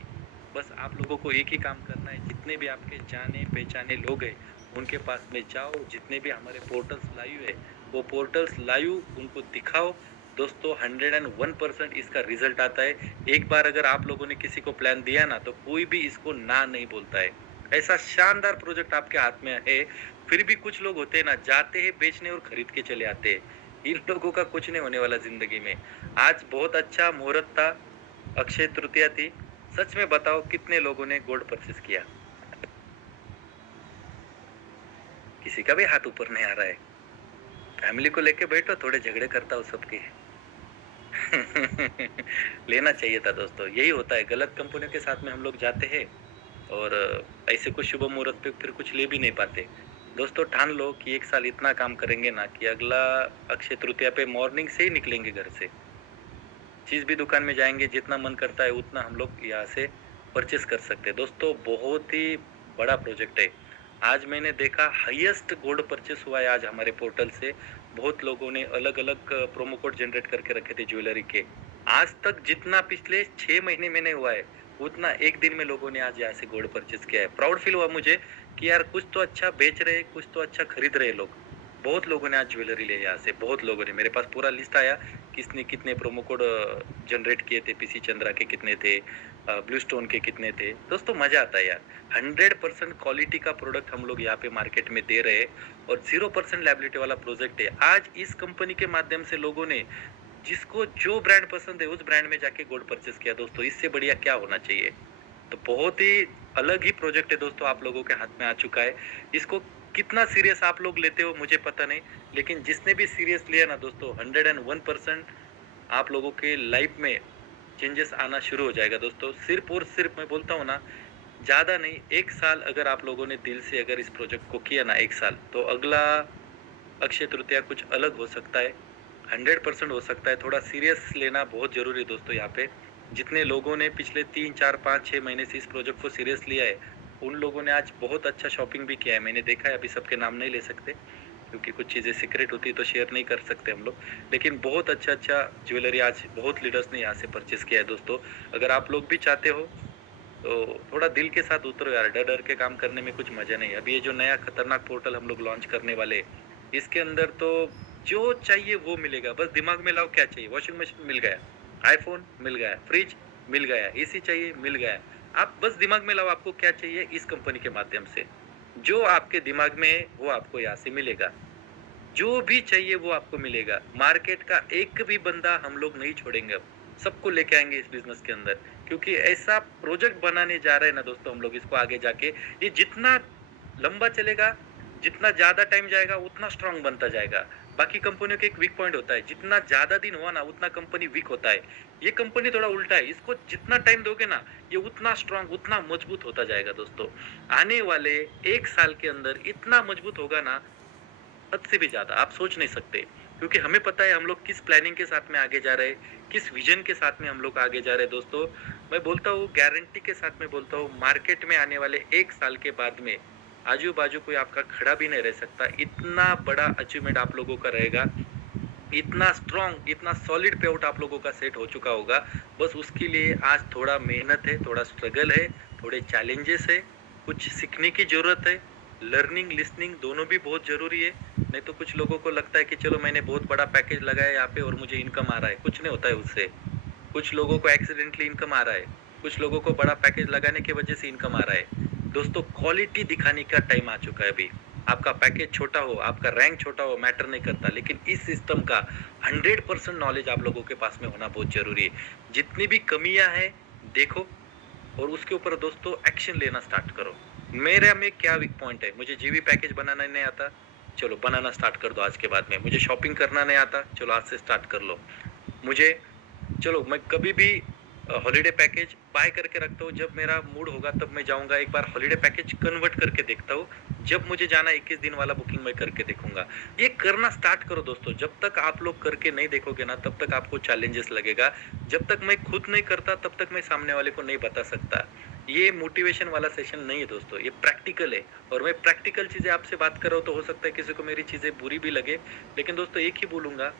बस आप लोगों को एक ही काम करना है, जितने भी आपके जाने पहचाने लोग हैं उनके पास में जाओ, जितने भी हमारे पोर्टल्स लाइव है वो पोर्टल्स लाइव उनको दिखाओ दोस्तों। 101% इसका रिजल्ट आता है। एक बार अगर आप लोगों ने किसी को प्लान दिया ना, तो कोई भी इसको ना नहीं बोलता है। ऐसा शानदार प्रोजेक्ट आपके हाथ में है, फिर भी कुछ लोग होते हैं ना, जाते हैं बेचने और खरीद के चले आते हैं। इन लोगों का कुछ नहीं होने वाला जिंदगी में। आज बहुत अच्छा मुहूर्त था, अक्षय तृतीया थी। सच में बताओ कितने लोगों ने गोल्ड परचेस किया? किसी का भी हाथ ऊपर नहीं आ रहा है। फैमिली को लेके बैठो, थोड़े झगड़े करता हूँ सबके। लेना चाहिए था दोस्तों, यही होता है, गलत कंपनियों के साथ में हम लोग जाते हैं और ऐसे कुछ शुभ मुहूर्त पे फिर कुछ ले भी नहीं पाते। दोस्तों ठान लो कि 1 साल इतना काम करेंगे ना कि अगला अक्षय तृतीया पे मॉर्निंग से ही निकलेंगे घर से। चीज़ भी दुकान में जाएंगे, जितना मन करता है उतना हम लोग यहाँ से परचेस कर सकते हैं दोस्तों। बहुत ही बड़ा प्रोजेक्ट है। आज मैंने देखा हाईएस्ट गोल्ड परचेस हुआ है आज हमारे पोर्टल से। बहुत लोगों ने अलग अलग प्रोमो कोड जनरेट करके रखे थे ज्वेलरी के। आज तक जितना पिछले 6 महीने में नहीं हुआ है, उतना एक दिन में लोगों ने आज यहाँ से गोल्ड परचेस किया है। प्राउड फील हुआ मुझे कि यार कुछ तो अच्छा बेच रहे, कुछ तो अच्छा खरीद रहे लोग। बहुत लोगों ने आज ज्वेलरी ले यहाँ से, बहुत लोगों ने। मेरे पास पूरा लिस्ट आया किसने कितने प्रोमो कोड जनरेट किए थे। पीसी चंद्रा के कितने थे, ब्लू स्टोन के कितने थे। दोस्तों मजा आता है यार। 100% क्वालिटी का प्रोडक्ट हम लोग यहाँ पे मार्केट में दे रहे हैं और 0% लायबिलिटी वाला प्रोजेक्ट है। आज इस कंपनी के माध्यम से लोगों ने जिसको जो ब्रांड पसंद है उस ब्रांड में जाके गोल्ड परचेस किया दोस्तों। इससे बढ़िया क्या होना चाहिए? तो बहुत ही अलग ही प्रोजेक्ट है दोस्तों, आप लोगों के हाथ में आ चुका है। इसको कितना सीरियस आप लोग लेते हो मुझे पता नहीं, लेकिन जिसने भी सीरियस लिया ना दोस्तों, 101% आप लोगों के लाइफ में चेंजेस आना शुरू हो जाएगा दोस्तों। सिर्फ और सिर्फ मैं बोलता हूँ ना, ज़्यादा नहीं, 1 साल अगर आप लोगों ने दिल से अगर इस प्रोजेक्ट को किया ना 1 साल, तो अगला अक्षय तृतीया कुछ अलग हो सकता है, 100% हो सकता है। थोड़ा सीरियस लेना बहुत ज़रूरी है दोस्तों। यहाँ पे जितने लोगों ने पिछले 3, 4, 5, 6 महीने से इस प्रोजेक्ट को सीरियस लिया है, उन लोगों ने आज बहुत अच्छा शॉपिंग भी किया है। मैंने देखा है, अभी सबके नाम नहीं ले सकते क्योंकि कुछ चीज़ें सीक्रेट होती है तो शेयर नहीं कर सकते हम लोग, लेकिन बहुत अच्छा ज्वेलरी आज बहुत लीडर्स ने यहाँ से परचेस किया है दोस्तों। अगर आप लोग भी चाहते हो तो थोड़ा दिल के साथ उतरो यार, डर डर के काम करने में कुछ मज़ा नहीं है। अभी ये जो नया खतरनाक पोर्टल हम लोग लॉन्च करने वाले हैं, इसके अंदर तो जो चाहिए वो मिलेगा। बस दिमाग में लाओ क्या चाहिए। वॉशिंग मशीन मिल गया, आईफोन मिल गया, फ्रिज मिल गया, एसी चाहिए मिल गया। आप बस दिमाग में लाओ आपको क्या चाहिए। इस कंपनी के माध्यम से जो आपके दिमाग में है वो आपको यहाँ से मिलेगा। जो भी चाहिए वो आपको मिलेगा। मार्केट का एक भी बंदा हम लोग नहीं छोड़ेंगे, अब सबको लेके आएंगे इस बिजनेस के अंदर, क्योंकि ऐसा प्रोजेक्ट बनाने जा रहे हैं ना दोस्तों हम लोग। इसको आगे जाके ये जितना लंबा चलेगा, जितना ज़्यादा टाइम जाएगा, उतना स्ट्रांग बनता जाएगा। बाकी कंपनियों का एक वीक पॉइंट होता है, जितना ज्यादा दिन हुआ ना उतना कंपनी वीक होता है। ये कंपनी थोड़ा उल्टा है, इसको जितना टाइम दोगे ना ये उतना स्ट्रांग उतना मजबूत होता जाएगा दोस्तों। आने वाले 1 साल के अंदर इतना मजबूत होगा ना, हद से भी ज्यादा आप सोच नहीं सकते। क्योंकि हमें पता है हम लोग किस प्लानिंग के साथ में आगे जा रहे हैं, किस विजन के साथ में हम लोग आगे जा रहे हैं दोस्तों। मैं बोलता हूँ, गारंटी के साथ में बोलता हूँ, मार्केट में आने वाले 1 साल के बाद में आजू बाजू कोई आपका खड़ा भी नहीं रह सकता। इतना बड़ा अचीवमेंट आप लोगों का रहेगा, इतना स्ट्रांग इतना सॉलिड पे आउट आप लोगों का सेट हो चुका होगा। बस उसके लिए आज थोड़ा मेहनत है, थोड़ा स्ट्रगल है, थोड़े चैलेंजेस है, कुछ सीखने की जरूरत है। लर्निंग लिसनिंग दोनों भी बहुत जरूरी है। नहीं तो कुछ लोगों को लगता है कि चलो मैंने बहुत बड़ा पैकेज लगाया यहाँ पे और मुझे इनकम आ रहा है, कुछ नहीं होता है उससे। कुछ लोगों को एक्सीडेंटली इनकम आ रहा है, कुछ लोगों को बड़ा पैकेज लगाने की वजह से इनकम आ रहा है। दोस्तों क्वालिटी दिखाने का टाइम आ चुका है अभी। आपका पैकेज छोटा हो, आपका रैंक छोटा हो, मैटर नहीं करता, लेकिन इस सिस्टम का 100% नॉलेज आप लोगों के पास में होना बहुत जरूरी है। जितनी भी कमियां हैं देखो और उसके ऊपर दोस्तों एक्शन लेना स्टार्ट करो। मेरे में क्या वीक पॉइंट है, मुझे जीवी पैकेज बनाना नहीं आता, चलो बनाना स्टार्ट कर दो आज के बाद में। मुझे शॉपिंग करना नहीं आता, चलो आज से स्टार्ट कर लो। मुझे चलो मैं कभी भी हॉलीडे पैकेज बाय करके रखता हूँ, जब मेरा मूड होगा तब मैं जाऊंगा एक बार हॉलीडे पैकेज कन्वर्ट करके देखता हूँ। जब मुझे जाना 21 दिन वाला बुकिंग मैं करके देखूंगा। ये करना स्टार्ट करो दोस्तों। जब तक आप लोग करके नहीं देखोगे ना तब तक आपको चैलेंजेस लगेगा। जब तक मैं खुद नहीं करता तब तक मैं सामने वाले को नहीं बता सकता। ये मोटिवेशन वाला सेशन नहीं है दोस्तों, ये प्रैक्टिकल है। और मैं प्रैक्टिकल चीजें आपसे बात कर रहा हूँ तो हो सकता है किसी को मेरी चीजें बुरी भी लगे, लेकिन दोस्तों एक ही बोलूंगा,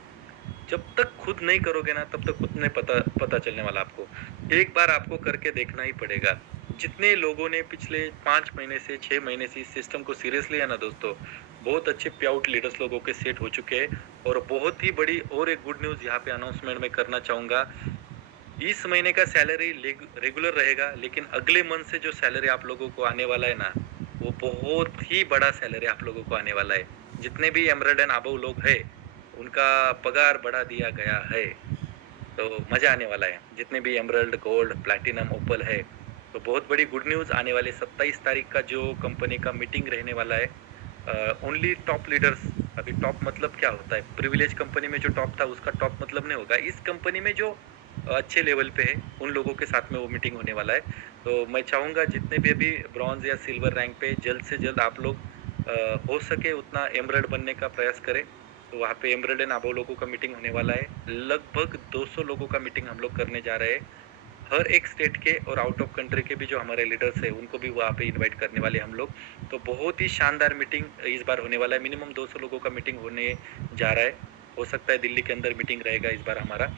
जब तक खुद नहीं करोगे ना तब तक खुद नहीं पता चलने वाला आपको। एक बार आपको करके देखना ही पड़ेगा। जितने लोगों ने पिछले 5 महीने से 6 महीने से इस सिस्टम को सीरियसली है ना दोस्तों, बहुत अच्छे पे आउट लीडर्स लोगों के सेट हो चुके हैं। और बहुत ही बड़ी और एक गुड न्यूज यहाँ पे अनाउंसमेंट में करना चाहूंगा। इस महीने का सैलरी रेगुलर रहेगा, लेकिन अगले मंथ से जो सैलरी आप लोगों को आने वाला है ना, वो बहुत ही बड़ा सैलरी आप लोगों को आने वाला है। जितने भी एमरल्ड एंड अबव लोग हैं उनका पगार बढ़ा दिया गया है, तो मजा आने वाला है। जितने भी एमरल्ड गोल्ड प्लैटिनम ओपल है, तो बहुत बड़ी गुड न्यूज आने वाले 27 तारीख का जो कंपनी का मीटिंग रहने वाला है। ओनली टॉप लीडर्स, अभी टॉप मतलब क्या होता है, प्रिविलेज कंपनी में जो टॉप था उसका टॉप मतलब नहीं होगा। इस कंपनी में जो अच्छे लेवल पे है उन लोगों के साथ में वो मीटिंग होने वाला है। तो मैं चाहूँगा जितने भी अभी ब्रॉन्ज या सिल्वर रैंक पे जल्द से जल्द आप लोग हो सके उतना एमरल्ड बनने का प्रयास करें। तो वहाँ पे एमरल्ड एंड अबव लोगों का मीटिंग होने वाला है। लगभग 200 लोगों का मीटिंग हम लोग करने जा रहे हैं। हर एक स्टेट के और आउट ऑफ कंट्री के भी जो हमारे लीडर्स हैं उनको भी वहाँ पे इनवाइट करने वाले हम लोग। तो बहुत ही शानदार मीटिंग इस बार होने वाला है। मिनिमम 200 लोगों का मीटिंग होने जा रहा है। हो सकता है दिल्ली के अंदर मीटिंग रहेगा इस बार हमारा।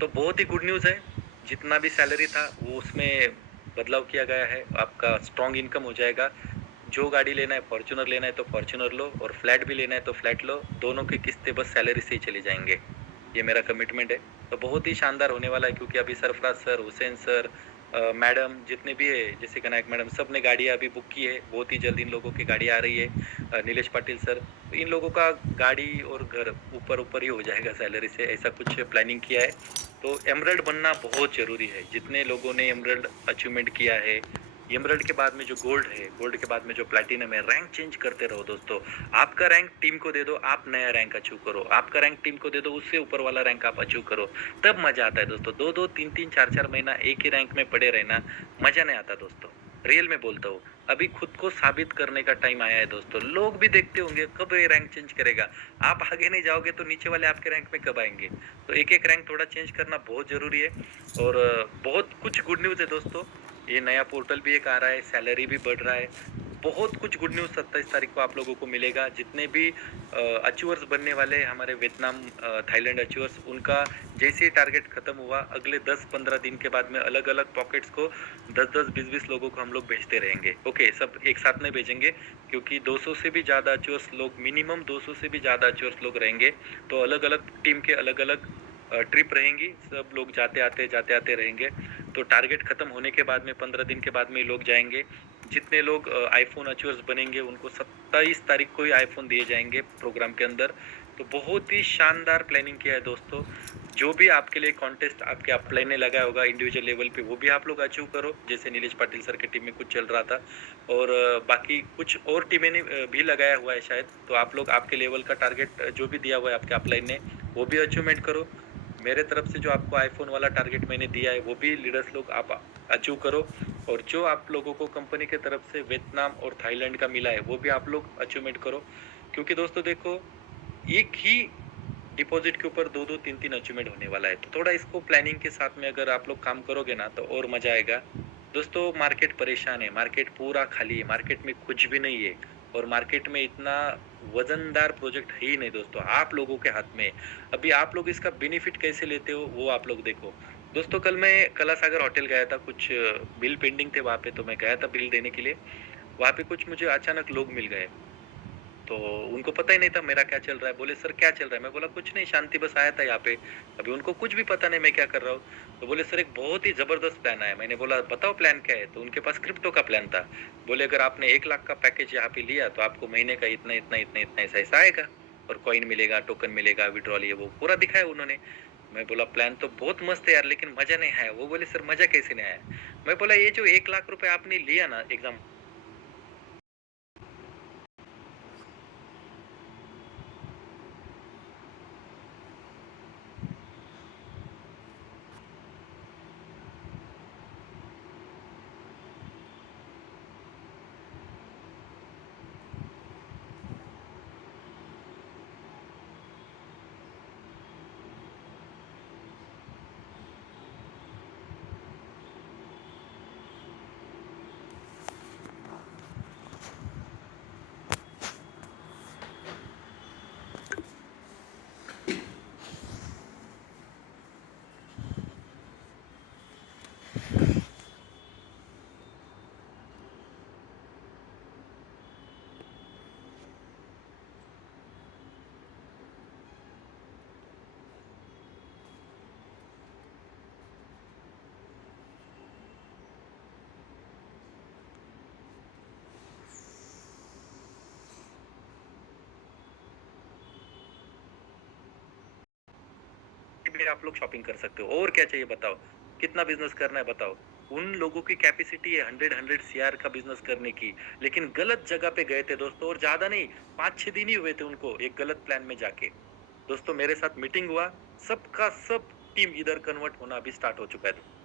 तो बहुत ही गुड न्यूज़ है। जितना भी सैलरी था वो उसमें बदलाव किया गया है। आपका स्ट्रॉन्ग इनकम हो जाएगा। जो गाड़ी लेना है, फॉर्च्यूनर लेना है तो फॉर्च्यूनर लो, और फ्लैट भी लेना है तो फ्लैट लो। दोनों की किस्तें बस सैलरी से ही चली जाएंगे। ये मेरा कमिटमेंट है। तो बहुत ही शानदार होने वाला है, क्योंकि अभी Sarfaraz sir, Hussain sir, madam जितने भी है, जैसे कि नायक मैडम, सब ने गाड़ियाँ अभी बुक की है। बहुत ही जल्द इन लोगों की गाड़ी आ रही है। नीलेश पाटिल सर, तो इन लोगों का गाड़ी और घर ऊपर ऊपर ही हो जाएगा सैलरी से, ऐसा कुछ प्लानिंग किया है। तो एमरल्ड बनना बहुत ज़रूरी है। जितने लोगों ने एमरल्ड अचीवमेंट किया है, एमरल्ड के बाद में जो गोल्ड है, गोल्ड के बाद में जो प्लैटिनम है, रैंक चेंज करते रहो दोस्तों। आपका रैंक टीम को दे दो, आप नया रैंक अचीव करो। आपका रैंक टीम को दे दो, उससे ऊपर वाला रैंक आप अचीव करो। तब मजा आता है दोस्तों। 2-2, 3-3, 4-4 महीना एक ही रैंक में पड़े रहना मजा नहीं आता दोस्तों। रियल में बोलता हूँ, अभी खुद को साबित करने का टाइम आया है दोस्तों। लोग भी देखते होंगे कब ये रैंक चेंज करेगा। आप आगे नहीं जाओगे तो नीचे वाले आपके रैंक में कब आएंगे। तो एक एक रैंक थोड़ा चेंज करना बहुत जरूरी है। और बहुत कुछ गुड न्यूज़ है दोस्तों। ये नया पोर्टल भी एक आ रहा है, सैलरी भी बढ़ रहा है। बहुत कुछ गुड न्यूज़ 27 तारीख को आप लोगों को मिलेगा। जितने भी अचीवर्स बनने वाले हमारे वियतनाम, थाईलैंड अचीवर्स, उनका जैसे ही टारगेट खत्म हुआ अगले 10-15 दिन के बाद में अलग अलग पॉकेट्स को 10-10, 20-20 लोगों को हम लोग भेजते रहेंगे। ओके, सब एक साथ नहीं भेजेंगे, क्योंकि 200 से भी ज़्यादा अचीवर्स लोग, मिनिमम 200 से भी ज़्यादा अचीवर्स लोग रहेंगे। तो अलग अलग टीम के अलग अलग ट्रिप रहेंगी। सब लोग जाते आते रहेंगे। तो टारगेट खत्म होने के बाद में 15 दिन के बाद में लोग जाएंगे। जितने लोग आईफोन अचीवर्स बनेंगे उनको 27 तारीख को ही आईफोन दिए जाएंगे प्रोग्राम के अंदर। तो बहुत ही शानदार प्लानिंग किया है दोस्तों। जो भी आपके लिए कॉन्टेस्ट आपके अपलाइन ने लगाया होगा इंडिविजुअल लेवल पे, वो भी आप लोग अचीव करो, जैसे नीलेश पाटिल सर की टीम में कुछ चल रहा था। और बाकी कुछ और टीमें ने भी लगाया हुआ है शायद, तो आप लोग आपके लेवल का टारगेट जो भी दिया हुआ है आपके अपलाइन ने, वो भी अचीवमेंट करो। मेरे तरफ से जो आपको आईफोन वाला टारगेट मैंने दिया है, वो भी लीडर्स लोग आप अचीव करो। और जो आप लोगों को कंपनी की तरफ से वियतनाम और थाईलैंड का मिला है, वो भी आप लोग अचीवमेंट करो। क्योंकि दोस्तों देखो, एक ही डिपॉजिट के ऊपर 2-2, 3-3 अचीवमेंट होने वाला है। तो थोड़ा इसको प्लानिंग के साथ में अगर आप लोग काम करोगे ना, तो और मजा आएगा। दोस्तों मार्केट परेशान है, मार्केट पूरा खाली है, मार्केट में कुछ भी नहीं है। और मार्केट में इतना वजनदार प्रोजेक्ट है ही नहीं दोस्तों, आप लोगों के हाथ में है। अभी आप लोग इसका बेनिफिट कैसे लेते हो, वो आप लोग देखो। दोस्तों कल मैं कला सागर होटल गया था, कुछ बिल पेंडिंग थे वहाँ पे, तो मैं गया था बिल देने के लिए। वहाँ पे कुछ मुझे अचानक लोग मिल गए, तो उनको पता ही नहीं था मेरा क्या चल रहा है। बोले सर क्या चल रहा है? मैं बोला कुछ नहीं, शांति बस आया था यहाँ पे। अभी उनको कुछ भी पता नहीं मैं क्या कर रहा हूँ। तो बोले सर एक बहुत ही जबरदस्त प्लान आया। मैंने बोला बताओ प्लान क्या है? तो उनके पास क्रिप्टो का प्लान था। बोले अगर आपने 1 लाख का पैकेज यहाँ पे लिया, तो आपको महीने का इतना इतना इतना इतना ऐसा ऐसा आएगा, और कॉइन मिलेगा, टोकन मिलेगा, विड्रॉल, ये वो पूरा दिखाया उन्होंने। मैं बोला प्लान तो बहुत मस्त है यार, लेकिन मजा नहीं आया। वो बोले सर मजा कैसे नहीं आया? मैं बोला ये जो 1 लाख रुपए आपने लिया ना एग्जाम, भी आप लोग शॉपिंग कर सकते हो। और क्या चाहिए बताओ? कितना बिजनेस करना है बताओ? उन लोगों की कैपेसिटी है 100 सीआर का बिजनेस करने की, लेकिन गलत जगह पे गए थे दोस्तों। और ज्यादा नहीं, 5-6 दिन ही हुए थे उनको एक गलत प्लान में जाके। दोस्तों मेरे साथ मीटिंग हुआ, सबका सब टीम इधर कन्वर्ट होना अभी स्टार्ट हो चुका है।